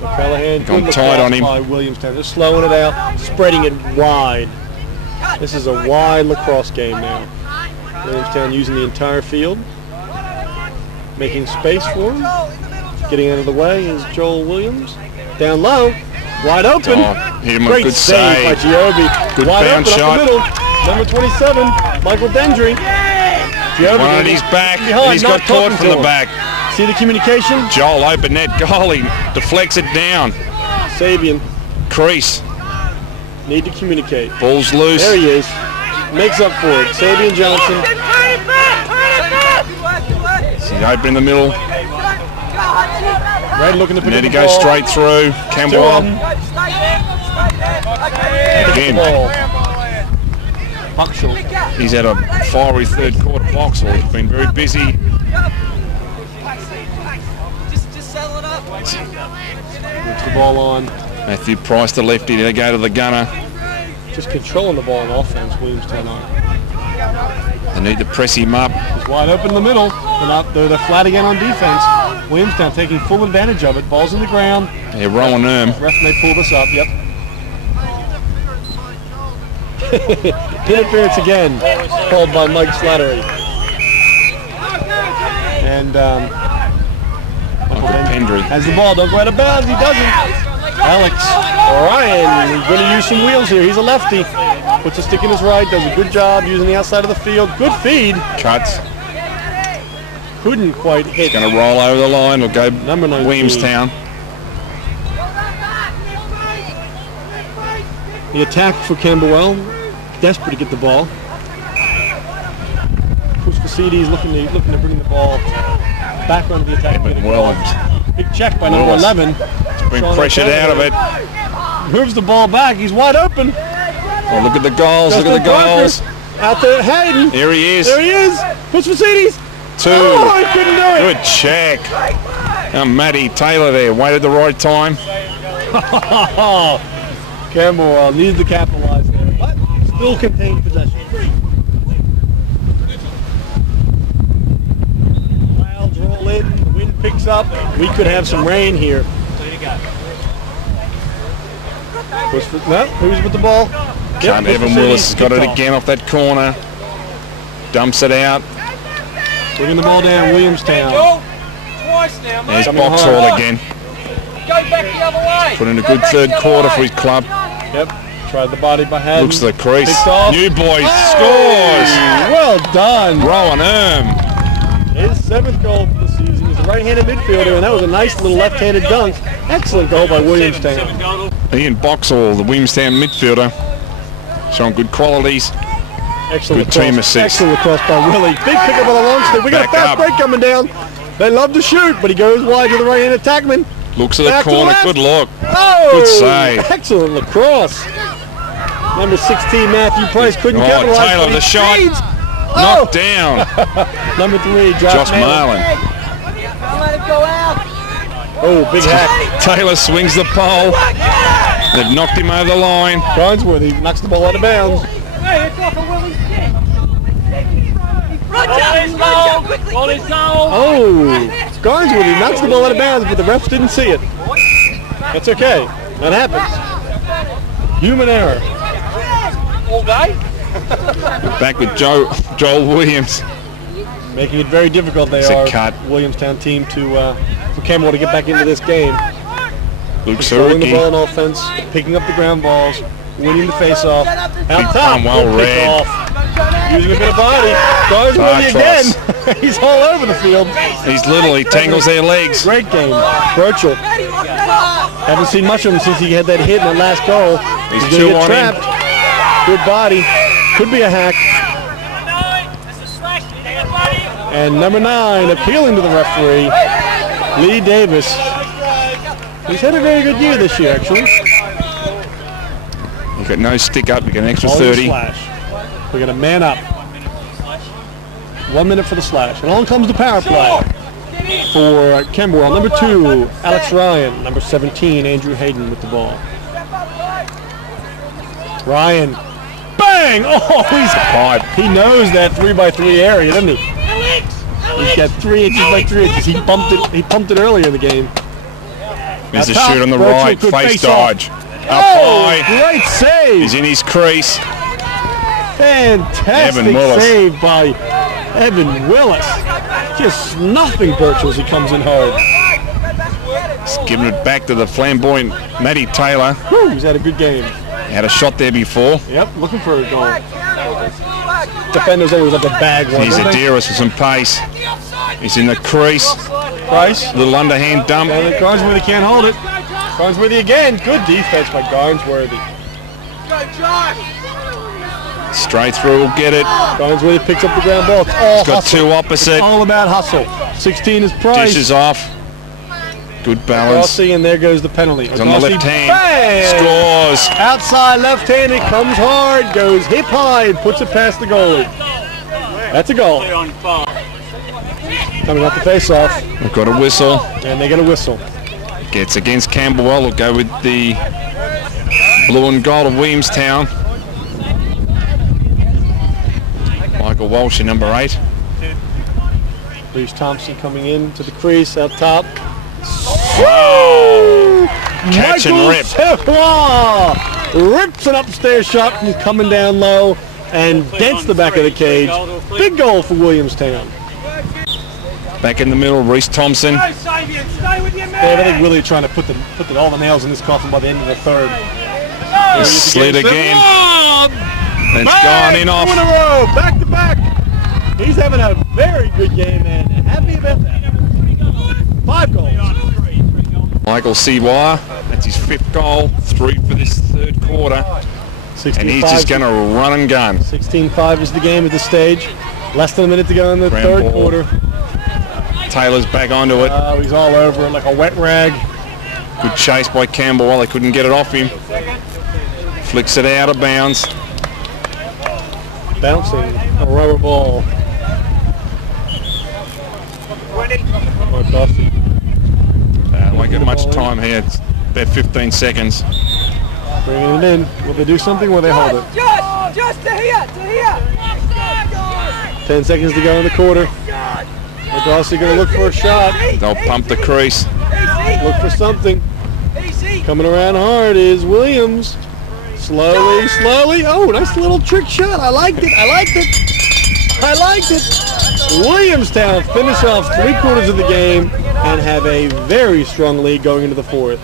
Callahan, Gone good tight on lacrosse him. by Williamstown. Just slowing it out, spreading it wide. This is a wide lacrosse game now. Williamstown using the entire field, making space for him. Getting out of the way is Joel Williams. Down low, wide open. Oh, hit him a Great good save by save. Giobbi. Good Wide bounce open shot. up the middle. Number 27, Michael Dendry. Giobbi One on getting his back, behind, and he's got not caught talking from to the him. back. See the communication? Joel open net goal. He deflects it down. Sabian, Crease. need to communicate. Ball's loose. There he is. Makes up for it. Sabian Johnson. He's open in the middle. Red looking to pick And up then the he goes ball. straight through. Camberwell. Again. Buckshall. He's had a fiery third quarter. Boxall has been very busy. Just settle it up. Puts the ball on. Matthew Price, the lefty, they go to the gunner. Just controlling the ball on offense, Williamstown on. They need to press him up. He's wide open in the middle. They're flat again on defense. Williamstown taking full advantage of it. Ball's in the ground. They're rolling him. Ref may pull this up, yep. Interference again, called by Mike Slattery. And Michael Pendry has the ball, don't go out of bounds, he doesn't. Alex Ryan, he's going to use some wheels here. He's a lefty. Puts a stick in his right, does a good job using the outside of the field. Good feed. Cuts. Couldn't quite hit. Going to roll over the line. Will go Number 19. Williamstown. The attack for Camberwell, desperate to get the ball. Kuspasides looking to bring the ball back onto the attack. Williams. Big check by number 11. He's been pressured out of it. Moves the ball back. He's wide open. Oh, look at the goals. Look at the goals. Out there, Hayden. Here he is. There he is. Kuspasides. 2. Oh, he couldn't do it. Good check. Now Matty Taylor there. Waited the right time. Camberwell needs to capitalize there, but still contain possession. Clouds roll in, the wind picks up. We could have some rain here. Who's with the ball? Yep, Evan Willis has got it again off that corner. Dumps it out. Bringing the ball down, Williamstown. Twice now, mate. There's Boxall again. Go back the other way. Put in a good third quarter for his club. Yep, tried the body by hand. Looks to the crease. New boy Scores! Well done. Rowan His 7th goal for the season. He's a right-handed midfielder, and that was a nice little left-handed dunk. Excellent goal by Williamstown. Ian Boxall, the Williamstown midfielder, showing good qualities. Excellent Good team cross. assist. Excellent cross by Willi. Big pickup on the long stick. We got a Back fast up. break coming down. They love to shoot, but he goes wide to the right-handed attackman. Looks at the Back to the corner. left. Good look. Oh! Good save. Excellent lacrosse. Number 16, Matthew Price, couldn't Oh, capitalize. Taylor, but he the shot. feeds. Knocked down. Number 3, Josh Marlin. Don't let it go out. Oh, big hack. Taylor swings the pole. They've knocked him over the line. Garnsworthy knocks the ball out of bounds. Hey, it's off a Willi's stick. Run quickly. Oh, Garnsworthy knocks the ball out of bounds, but the refs didn't see it. That's okay. That happens. Human error. All day. Back with Joel Williams. Making it very difficult It's a are, cut. Williamstown team, for Camberwell to get back into this game. Luke Controlling the ball Suriki. on offense, picking up the ground balls, winning the face-off. Out Big top, pun, well good read. pick-off. Using a bit of body. Garnsworthy again. He's all over the field. He's little. He tangles their legs. Great game. Birchall. Haven't seen much of him since he had that hit in the last goal. He's gonna 2 get on him. trapped. Good body. Could be a hack. And number 9, appealing to the referee, Lee Davis. He's had a very good year this year, actually. You got no stick up. You get an extra All in the 30. slash. We're going to man up. 1 minute for the slash. And on comes the power play for Camberwell. Number 2, Alex Ryan. Number 17, Andrew Hayden with the ball. Ryan. Bang! Oh, he knows that 3x3 area, doesn't he? He's got 3 inches by 3 inches. He pumped it earlier in the game. There's a Now top, shoot on the Birchall right. could Face face off. dodge. Up Oh, high. great save! He's in his crease. Fantastic Evan Willis. save by Evan Willis. Just snuffing Birchall as he comes in hard. He's giving it back to the flamboyant Matty Taylor. Whew, he's had a good game. He had a shot there before. Yep, looking for a goal. Defenders always like a bag one. He's don't a they? Dearest with some pace. He's in the crease. Price. Little underhand dump. And Garnsworthy can't hold it. Garnsworthy again. Good defense by Garnsworthy. Straight through, will get it. Garnsworthy picks up the ground ball. It's all Got hustle. 2 opposite. All about hustle. 16 is Price. Dishes off. Good balance. Rossi, and there goes the penalty. He's on the left hand. Bang! Scores. Outside left hand, it comes hard, goes hip high, and puts it past the goalie. That's a goal. Coming off the face-off. We've got a whistle. And they get a whistle. Gets against Camberwell. Will go with the blue and gold of Williamstown. Michael Walsh in number 8. Reece Thompson coming in to the crease out top. Wow! Catch and rip. Rips an upstairs shot from coming down low and dents the back of the cage. Big goal for Williamstown. Back in the middle, Reece Thompson. I think Willi trying to put all the nails in this coffin by the end of the third. Slid again. It's gone in off. 2 in a row, back to back. He's having a very good game and happy about that. 5 goals. Michael Siwa, that's his 5th goal, 3 for this third quarter. And he's just going to run and gun. 16-5 is the game at this stage. Less than a minute to go in the third quarter. Taylor's back onto it. Oh, he's all over it like a wet rag. Good chase by Camberwell. They couldn't get it off him. Flicks it out of bounds. Bouncing a rubber ball. Won't get much time here. It's about 15 seconds. Bringing it in. Will they do something? Will they hold it? Just to here. 10 seconds to go in the quarter. Lacrosse going to look for a shot. They'll pump the crease. Look for something. Coming around hard is Williams. Slowly. Oh, nice little trick shot. I liked it. Williamstown finish off 3/4 of the game and have a very strong lead going into the 4th.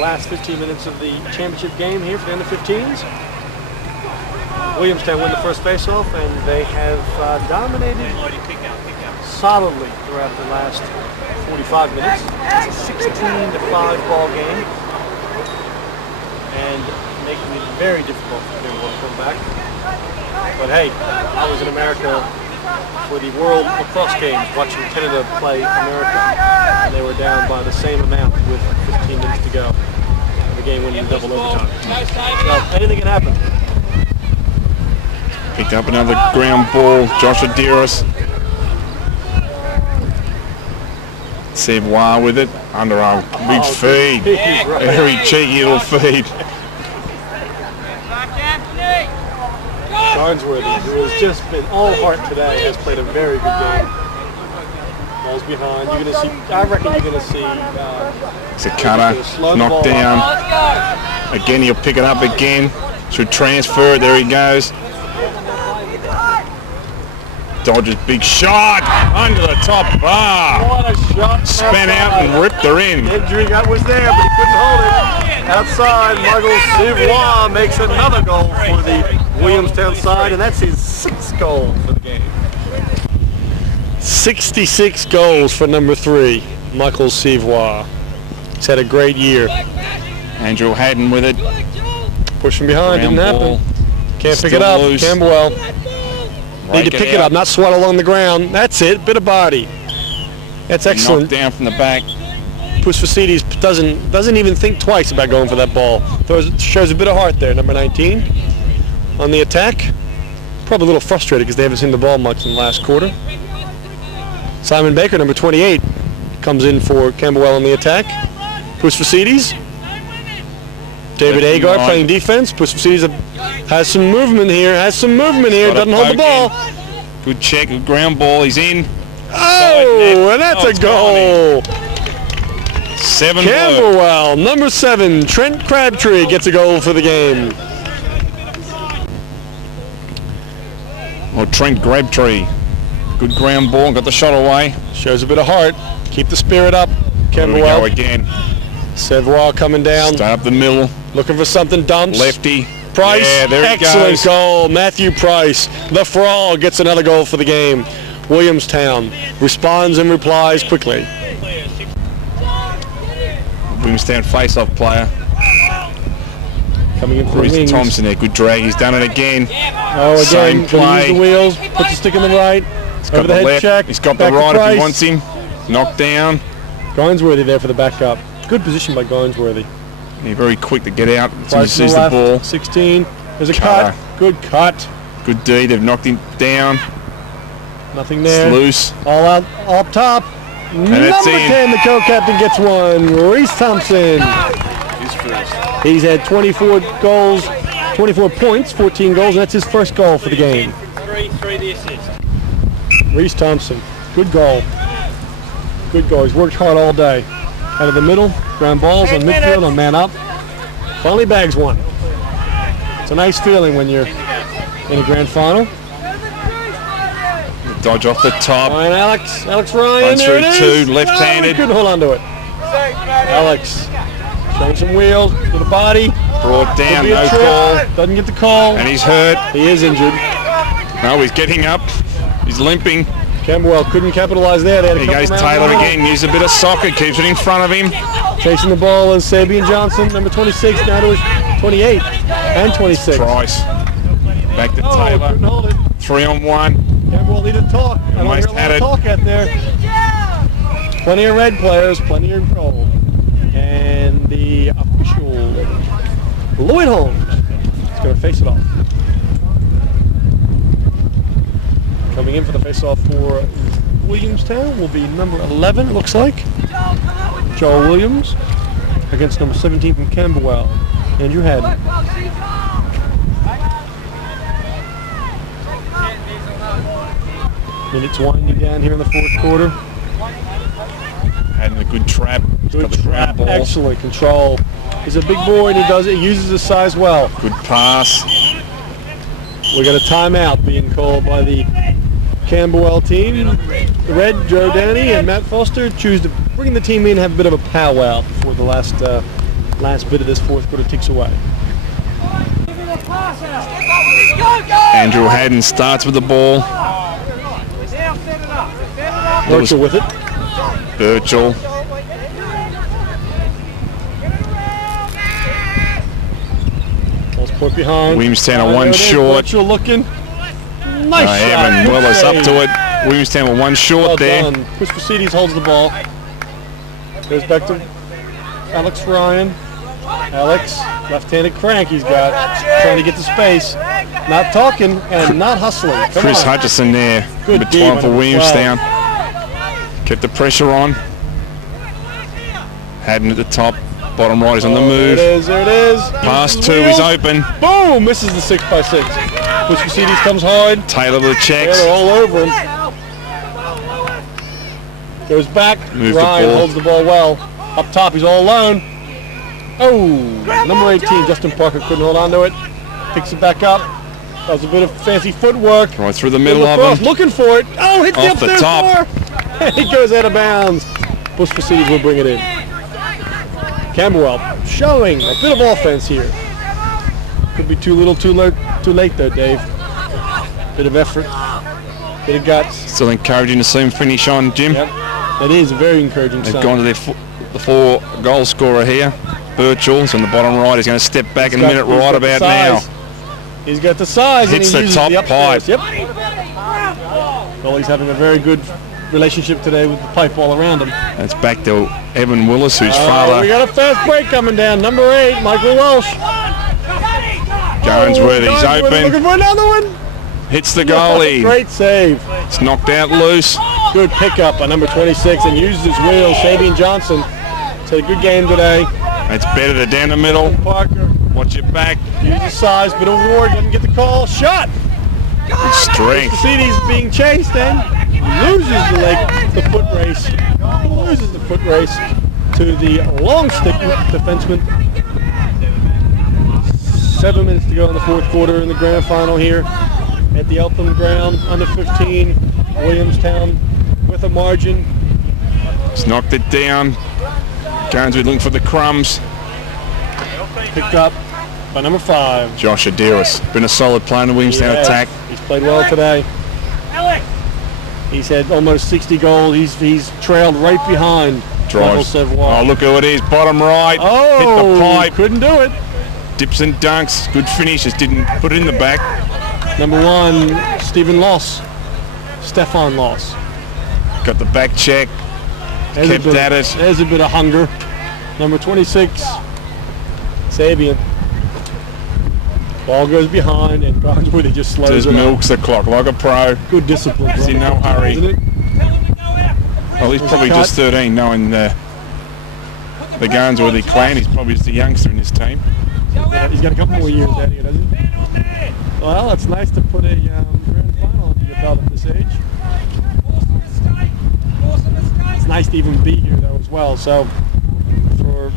Last 15 minutes of the championship game here for the under-15s. Williamstown win the first face-off, and they have dominated solidly throughout the last 45 minutes. It's a 16-5 ball game, and making it very difficult for them to come back. But hey, I was in America for the World Lacrosse Games watching Canada play America, and they were down by the same amount with 15 minutes to go. The game winning double overtime. So anything can happen. Picked up another ground ball. Josh Adiris. Siwa with it. Underarm. Big feed. Very cheeky little feed. Garnsworthy, who has just been all heart today, has played a very good game. Ball's behind. You're going to see, I reckon you're going to see... It's a cutter, knocked down. Again, he'll pick it up again. Should transfer it. There he goes. Dodges big shot under the top bar. What a shot. Span out and ripped her in. Injury that was there, but he couldn't hold it. Outside, Michael Siwa makes another goal for the Williamstown side, and that's his 6th goal for the game. 66 goals for number 3, Michael Siwa. He's had a great year. Andrew Haddon with it. Pushing behind, didn't happen. Can't pick it up. Loose. Camberwell. Need to pick it up, not swat along the ground. That's it, bit of body. That's excellent. Knocked down from the back. Pusfasides doesn't even think twice about going for that ball. Shows a bit of heart there, number 19. On the attack. Probably a little frustrated because they haven't seen the ball much in the last quarter. Simon Baker, number 28, comes in for Camberwell on the attack. Pusfasides. David Agar playing defense. Pusfasides has some movement here. Doesn't hold the ball. Good check, good ground ball. He's in. Oh, and that's a goal. 7 Camberwell, number 7, Trent Crabtree gets a goal for the game. Well, Trent Crabtree. Good ground ball, got the shot away. Shows a bit of heart. Keep the spirit up, Here we Camberwell. go again. Savoie coming down. Stay up the middle. Looking for something. Dumps. Lefty. Price. Yeah, there it Excellent goes. goal. Matthew Price. The Frog gets another goal for the game. Williamstown responds and replies quickly. Williamstown face-off player. Coming in for Reece wings. Thompson there. Good drag. He's done it again. Oh, again. Same Gonna use play. the wheels. Put the stick in the right. He's got Over the the head left. check. He's got the Back to right if Price. he wants him. Knocked down. Gainsworthy there for the backup. Good position by Gainsworthy. He's very quick to get out as soon as Price he to sees the the left. ball. 16. There's a Cutter. cut. Good cut. Good D. They've knocked him down. Nothing It's there. loose. All out up top. Number that's in. 10, the co-captain gets one. Reece Thompson. He's had 24 goals, 24 points, 14 goals, and that's his first goal for the game. Three the assist. Reece Thompson. Good goal. Good goal. He's worked hard all day. Out of the middle, ground balls on midfield, on man up. Finally bags one. It's a nice feeling when you're in a grand final. Dodge off the top. Ryan Alex Ryan, Runs there it through is. two, left-handed. Oh, he couldn't hold on to it. Alex showing some wheels to the body. Brought Could down. be a No trip. call. Doesn't get the call. And he's hurt. He is injured. No, he's getting up. He's limping. Camberwell couldn't capitalize there. They had a Here couple goes rounds Taylor on. again. Uses a bit of soccer. Keeps it in front of him. Chasing the ball is Sabian Johnson, number 26, now to his 28 and 26. Price. Back to Oh, Taylor. couldn't hold it. 3-on-1. Camberwell needed to talk. I don't Almost hear a lot had of it. talk out there. Plenty of red players, plenty of gold. And the official, Lloyd Holmes, is going to face it off. Coming in for the face-off for Williamstown will be number 11, it looks like. Joel Williams against number 17 from Camberwell, Andrew Haddon. Minutes winding down here in the fourth quarter. Having a good trap. He's Good got the trap, ground ball. excellent control. He's a big boy and he does it. He uses his size well. Good pass. We got a timeout being called by the Camberwell team. The Red, Joe Danny and Matt Foster choose to bring the team in and have a bit of a powwow before the last bit of this fourth quarter ticks away. Andrew Haddon starts with the ball. Birchall with it. Birchall. Ball's put behind. Williamstown are There one it is. short. Birchall looking. Nice shot. Evan Good Willis up save. to it. Williamstown were one short Well there. done. Chris Pacides holds the ball. Goes back to Alex Ryan. Alex, left-handed crank he's got. Trying to get to space. Not talking and not hustling. Come Chris on. Hutchison there. Good Number D 12 by for number Williamstown. Kept the pressure on. Haddon at the top. Bottom right is on the move. There it is, there it is. Pass Uses two, the he's wheels. open. Boom, misses the 6x6. Chris Pacides comes hard. Taylor with the Yeah, checks. they're all over him. Goes back. Move the Ryan ball. holds the ball well. Up top, he's all alone. Oh, number 18, Justin Parker couldn't hold on to it. Picks it back up. Does a bit of fancy footwork. Right through the middle of Lacrosse him. looking for it. Oh, hits the Off the upstairs top. bar. And he goes out of bounds. Bush Pacides will bring it in. Camberwell showing a bit of offense here. Could be too little, too late though, Dave. Bit of effort, bit of guts. Still encouraging to see him finish on, Jim. Yep, that is a very encouraging They've sign. gone to the 4 goal scorer here. Birchall's on the bottom right. He's going to step back in a minute He's right got the about now. size. He's got the size. Hits and he the uses top upstairs. pipe. Yep. Well, he's having a very good relationship today with the pipe all around him. It's back to Evan Willis, whose We father, got a fast break coming down. Number 8, Michael Welsh. Jonesworthy's Jonesworthy open. looking for another one. Hits the goalie. Great save. It's knocked out loose. Good pickup by number 26 and uses his wheels. Sabian Johnson. It's a good game today. It's better to down the middle. Parker Watch it back. uses his size, but Ward doesn't get the call. Shot. Good strength. Pacides being chased and loses the foot race. Loses the foot race to the long stick defenseman. 7 minutes to go in the fourth quarter in the grand final here at the Eltham Ground. Under 15, Williamstown with a margin. He's knocked it down. Guernsey looking for the crumbs. Picked up by number 5. Josh Adiris. Been a solid player in the Williamstown attack. He's played well today. He's had almost 60 goals. He's trailed right behind Michael Savoy. Oh, look who it is. Bottom right. Oh, hit the pipe. Couldn't do it. Dips and dunks. Good finish. Just didn't put it in the back. Number 1, Stefan Loss. Got the back check. Kept at it. There's a bit of hunger. Number 26, Sabian. Ball goes behind, and Garnsworthy just slows Just it milks the clock like a pro. Good discipline. He's in no hurry. Isn't it? Well, he's probably just 13, knowing the Garnsworthy clan. He's probably just a youngster in his team. He's got a couple more years out here, doesn't he? Well, it's nice to put a grand final under your belt at this age. It's nice to even be here, though, as well. So, for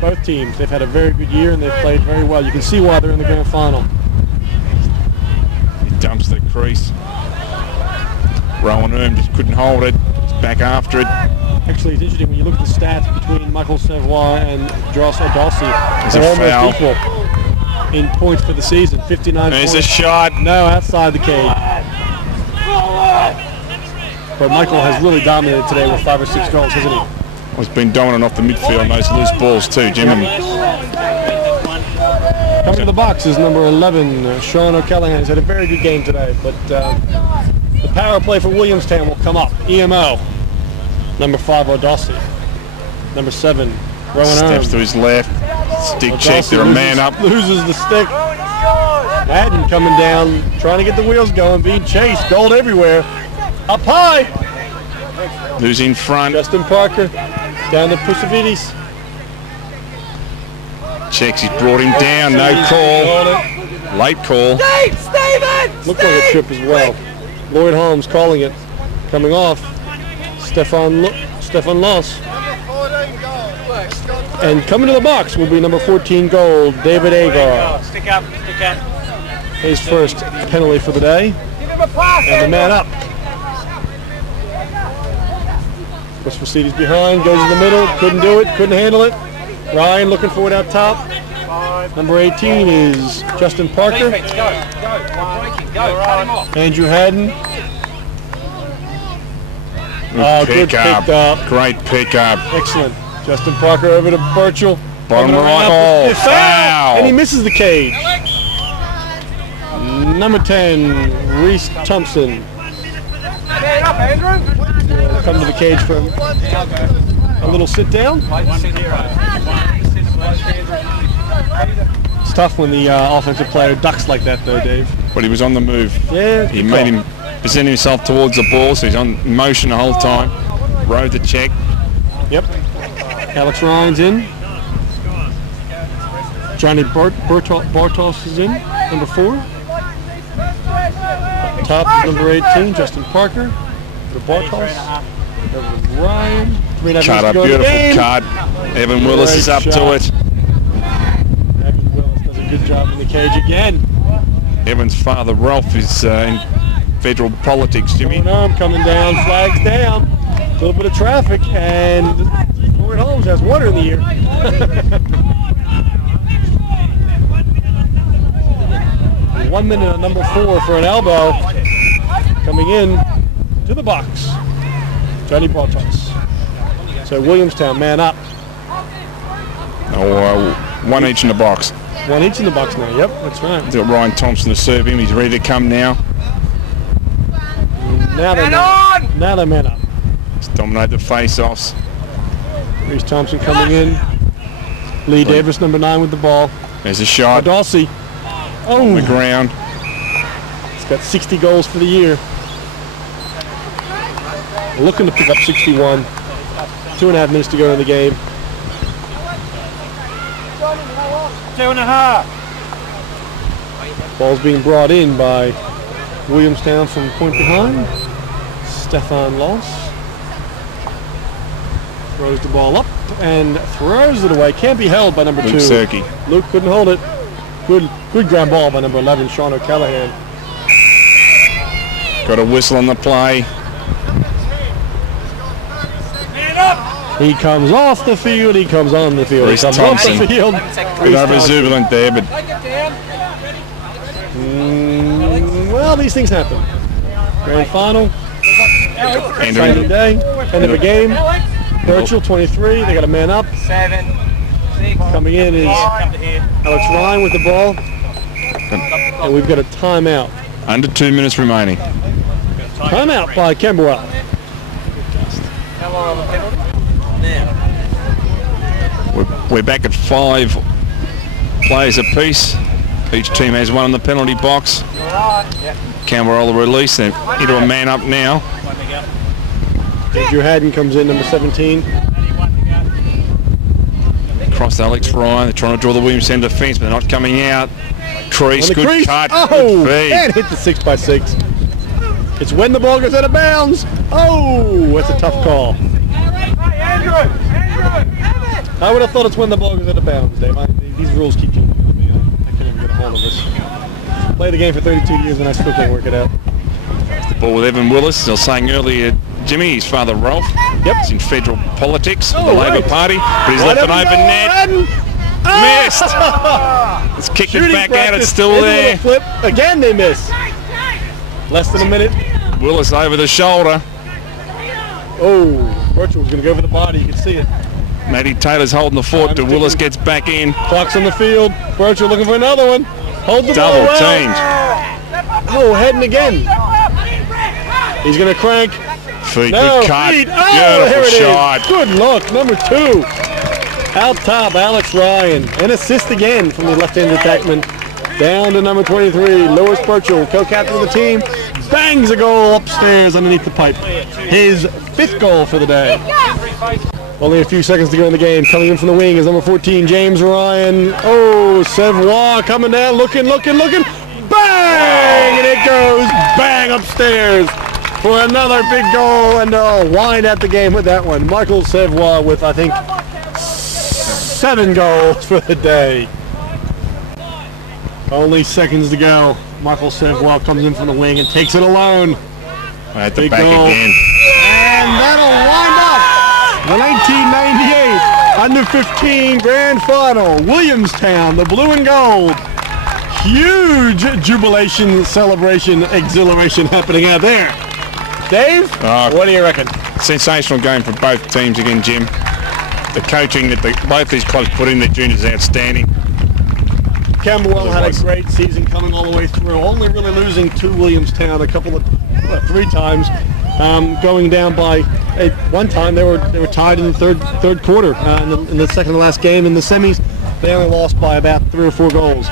both teams, they've had a very good year and they've played very well. You can see why they're in the grand final. He dumps the crease. Rowan Erm just couldn't hold it. He's back after it. Actually, it's interesting when you look at the stats between Michael Savoy and Joss Adolsi. They're almost equal in points for the season. 59 There's points. a shot. No, outside the cage. But Michael has really dominated today with 5 or 6 goals, hasn't he? He's been dominant off the midfield on those loose balls too, Jim. Coming to the box is number 11, Sean O'Callaghan. He's had a very good game today, but the power play for Williamstown will come up. EMO, number 5, Odossi. Number 7, Rowan Steps Erm. to his left. Stick check. They're a man up. Loses the stick. Madden coming down, trying to get the wheels going, being chased. Gold everywhere. Up high. Who's in front? Justin Parker down to Pusavidis. Checks. He's brought him down. No call. Late call. Looked like a trip as well. Lloyd Holmes calling it. Coming off. Stefan Loss. And coming to the box will be number 14 goal, David Agar. Stick up. His first penalty for the day. And the man up. Puts Mercedes behind, goes in the middle, couldn't do it, couldn't handle it. Ryan looking for it out top. Number 18 is Justin Parker. Andrew Haddon. Good pick up. Great pick up. Excellent. Justin Parker over to Birchall. Bottom right. Oh, foul. And he misses the cage. Number 10, Reese Thompson. Come to the cage for a little sit down. It's tough when the offensive player ducks like that, though, Dave. But he was on the move. Yeah. He made him present himself towards the ball, so he's on motion the whole time. Rode the check. Yep. Alex Ryan's in. Johnny Bartos is in, number 4. Up top is number 18, Justin Parker. The Bartos. Ryan. Cut up, beautiful cut. Evan Willis is up to it. Evan Willis does a good job in the cage again. Evan's father, Ralph, is in federal politics, Jimmy. Arm coming down, flags down. A little bit of traffic, and Lloyd Holmes has water in the ear. 1 minute on number 4 for an elbow. Coming in to the box, Johnny Bartos. So Williamstown, man up. One each in the box. 1 each in the box now, yep, that's right. Got Ryan Thompson to serve him. He's ready to come now. Now they man up. Let's dominate the face-offs. Reese Thompson coming in. Lee Davis, number 9, with the ball. There's a shot. Adolsi. On the ground. He's got 60 goals for the year. Looking to pick up 61. 2.5 minutes to go in the game. 2.5. Ball's being brought in by Williamstown from point behind. Stefan Loss. Throws the ball up and throws it away. Can't be held by number 2. Luke couldn't hold it. Good ground ball by number 11, Sean O'Callaghan. Got a whistle on the play. Man up! He comes off the field, he comes on the field. Reece He comes Thompson. off the field. Bit overexuberant there, but Well, these things happen. Grand final, Andrew, Sunday day, end of a game. Virtual 23, they got a man up. 7, 6. Coming in is Alex Ryan with the ball. And we've got a timeout. under 2 minutes remaining. Timeout by Camberwell. We're back at 5 players apiece. Each team has one in the penalty box. Camberwell will release them into a man up now. Andrew Haddon comes in, number 17. Across Alex Ryan. They're trying to draw the Williamstown defence, but they're not coming out. Crease, On the good crease. cut, Oh, good feed. and hit the 6x6. It's when the ball goes out of bounds. Oh, that's a tough call. I would have thought it's when the ball goes out of bounds, Dave. These rules keep jumping on me. I can't even get a hold of this. Played the game for 32 years and I still can't work it out. Ball with Evan Willis. They were saying earlier, Jimmy, his father Ralph. Yep. He's in federal politics with Oh, the Labor right. Party, but he's Right left an up we open go, net. Haddon. Missed. It's kicked it Shooting back out. practice. It's still Into a there. Flip. Again, they miss. Less than a minute. Willis over the shoulder. Oh, Birchall was going to go for the body. You can see it. Matty Taylor's holding the fort. Time Willis ticking. gets back in. Clock's on the field. Birchall looking for another one. Hold the Double ball well. teamed. Oh, heading again. He's going to crank. Feet, No, good cut. feet. Oh, here Beautiful it shot. is. Good look. Number 2. Out top, Alex Ryan. An assist again from the left-handed attackman. Down to number 23, Lewis Birchall, co-captain of the team. Bangs a goal upstairs underneath the pipe. His 5th goal for the day. Only a few seconds to go in the game. Coming in from the wing is number 14, James Ryan. Oh, Sevois coming down, looking. Bang! And it goes bang upstairs for another big goal, and wind at the game with that one. Michael Sevois with, I think, 7 goals for the day. Only seconds to go. Michael Sevois comes in from the wing and takes it alone. At the Big back goal. again. And that'll wind up the 1998 Under-15 Grand Final. Williamstown, the blue and gold. Huge jubilation, celebration, exhilaration happening out there. Dave, what do you reckon? Sensational game for both teams again, Jim. The coaching that both these clubs put in their juniors is outstanding. Camberwell had a great season coming all the way through, only really losing to Williamstown 3 times, going down by one time they were tied in the third quarter in the second to last game. In the semis, they only lost by about 3 or 4 goals.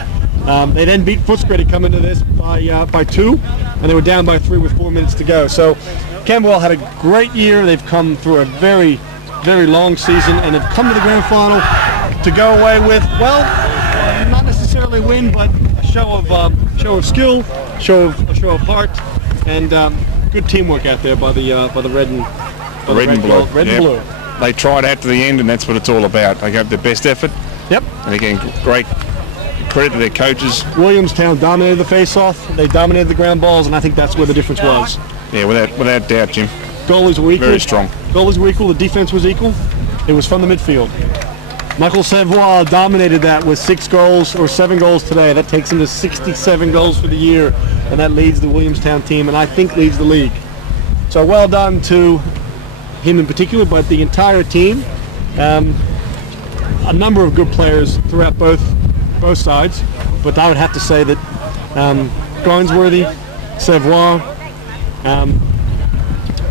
They then beat Footscray to come into this by 2, and they were down by 3 with 4 minutes to go. So Camberwell had a great year. They've come through a very, very long season and have come to the grand final to go away with, well, not necessarily win, but a show of skill, a show of heart, and good teamwork out there by the red and blue. Red and blue. They tried out to the end, and that's what it's all about. They gave their best effort. Yep. And again, great credit to their coaches. Williamstown dominated the face-off. They dominated the ground balls, and I think that's where the difference was. Yeah, without doubt, Jim. Goalies were equal. Very strong. Goalies were equal. The defense was equal. It was from the midfield. Michael Sevois dominated that with 6 goals or 7 goals today. That takes him to 67 goals for the year, and that leads the Williamstown team, and I think leads the league. So well done to him in particular, but the entire team. A number of good players throughout both sides, but I would have to say that Grinesworthy, Sevois,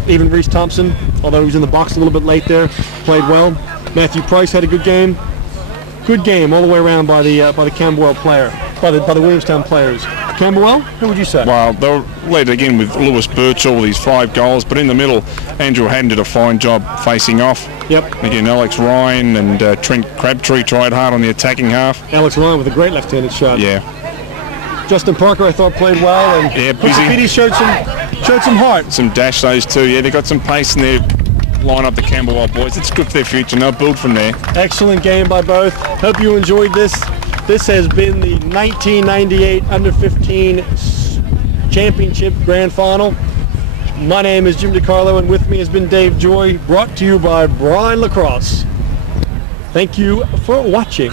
even Reece Thompson, although he was in the box a little bit late there, played well. Matthew Price had a good game. Good game all the way around by the Camberwell player, by the Williamstown players. Camberwell, who would you say? Well, they were led again with Lewis Birchall with his 5 goals, but in the middle, Andrew Haddon did a fine job facing off. Yep. Again, Alex Ryan and Trent Crabtree tried hard on the attacking half. Alex Ryan with a great left-handed shot. Yeah. Justin Parker, I thought, played well, and Yeah, busy. Petey showed some heart. Some dash those two. Yeah, they got some pace in their line-up, the Camberwell boys. It's good for their future, and they'll build from there. Excellent game by both. Hope you enjoyed this. This has been the 1998 Under-15 Championship Grand Final. My name is Jim DiCarlo, and with me has been Dave Joy, brought to you by BRINE Lacrosse. Thank you for watching.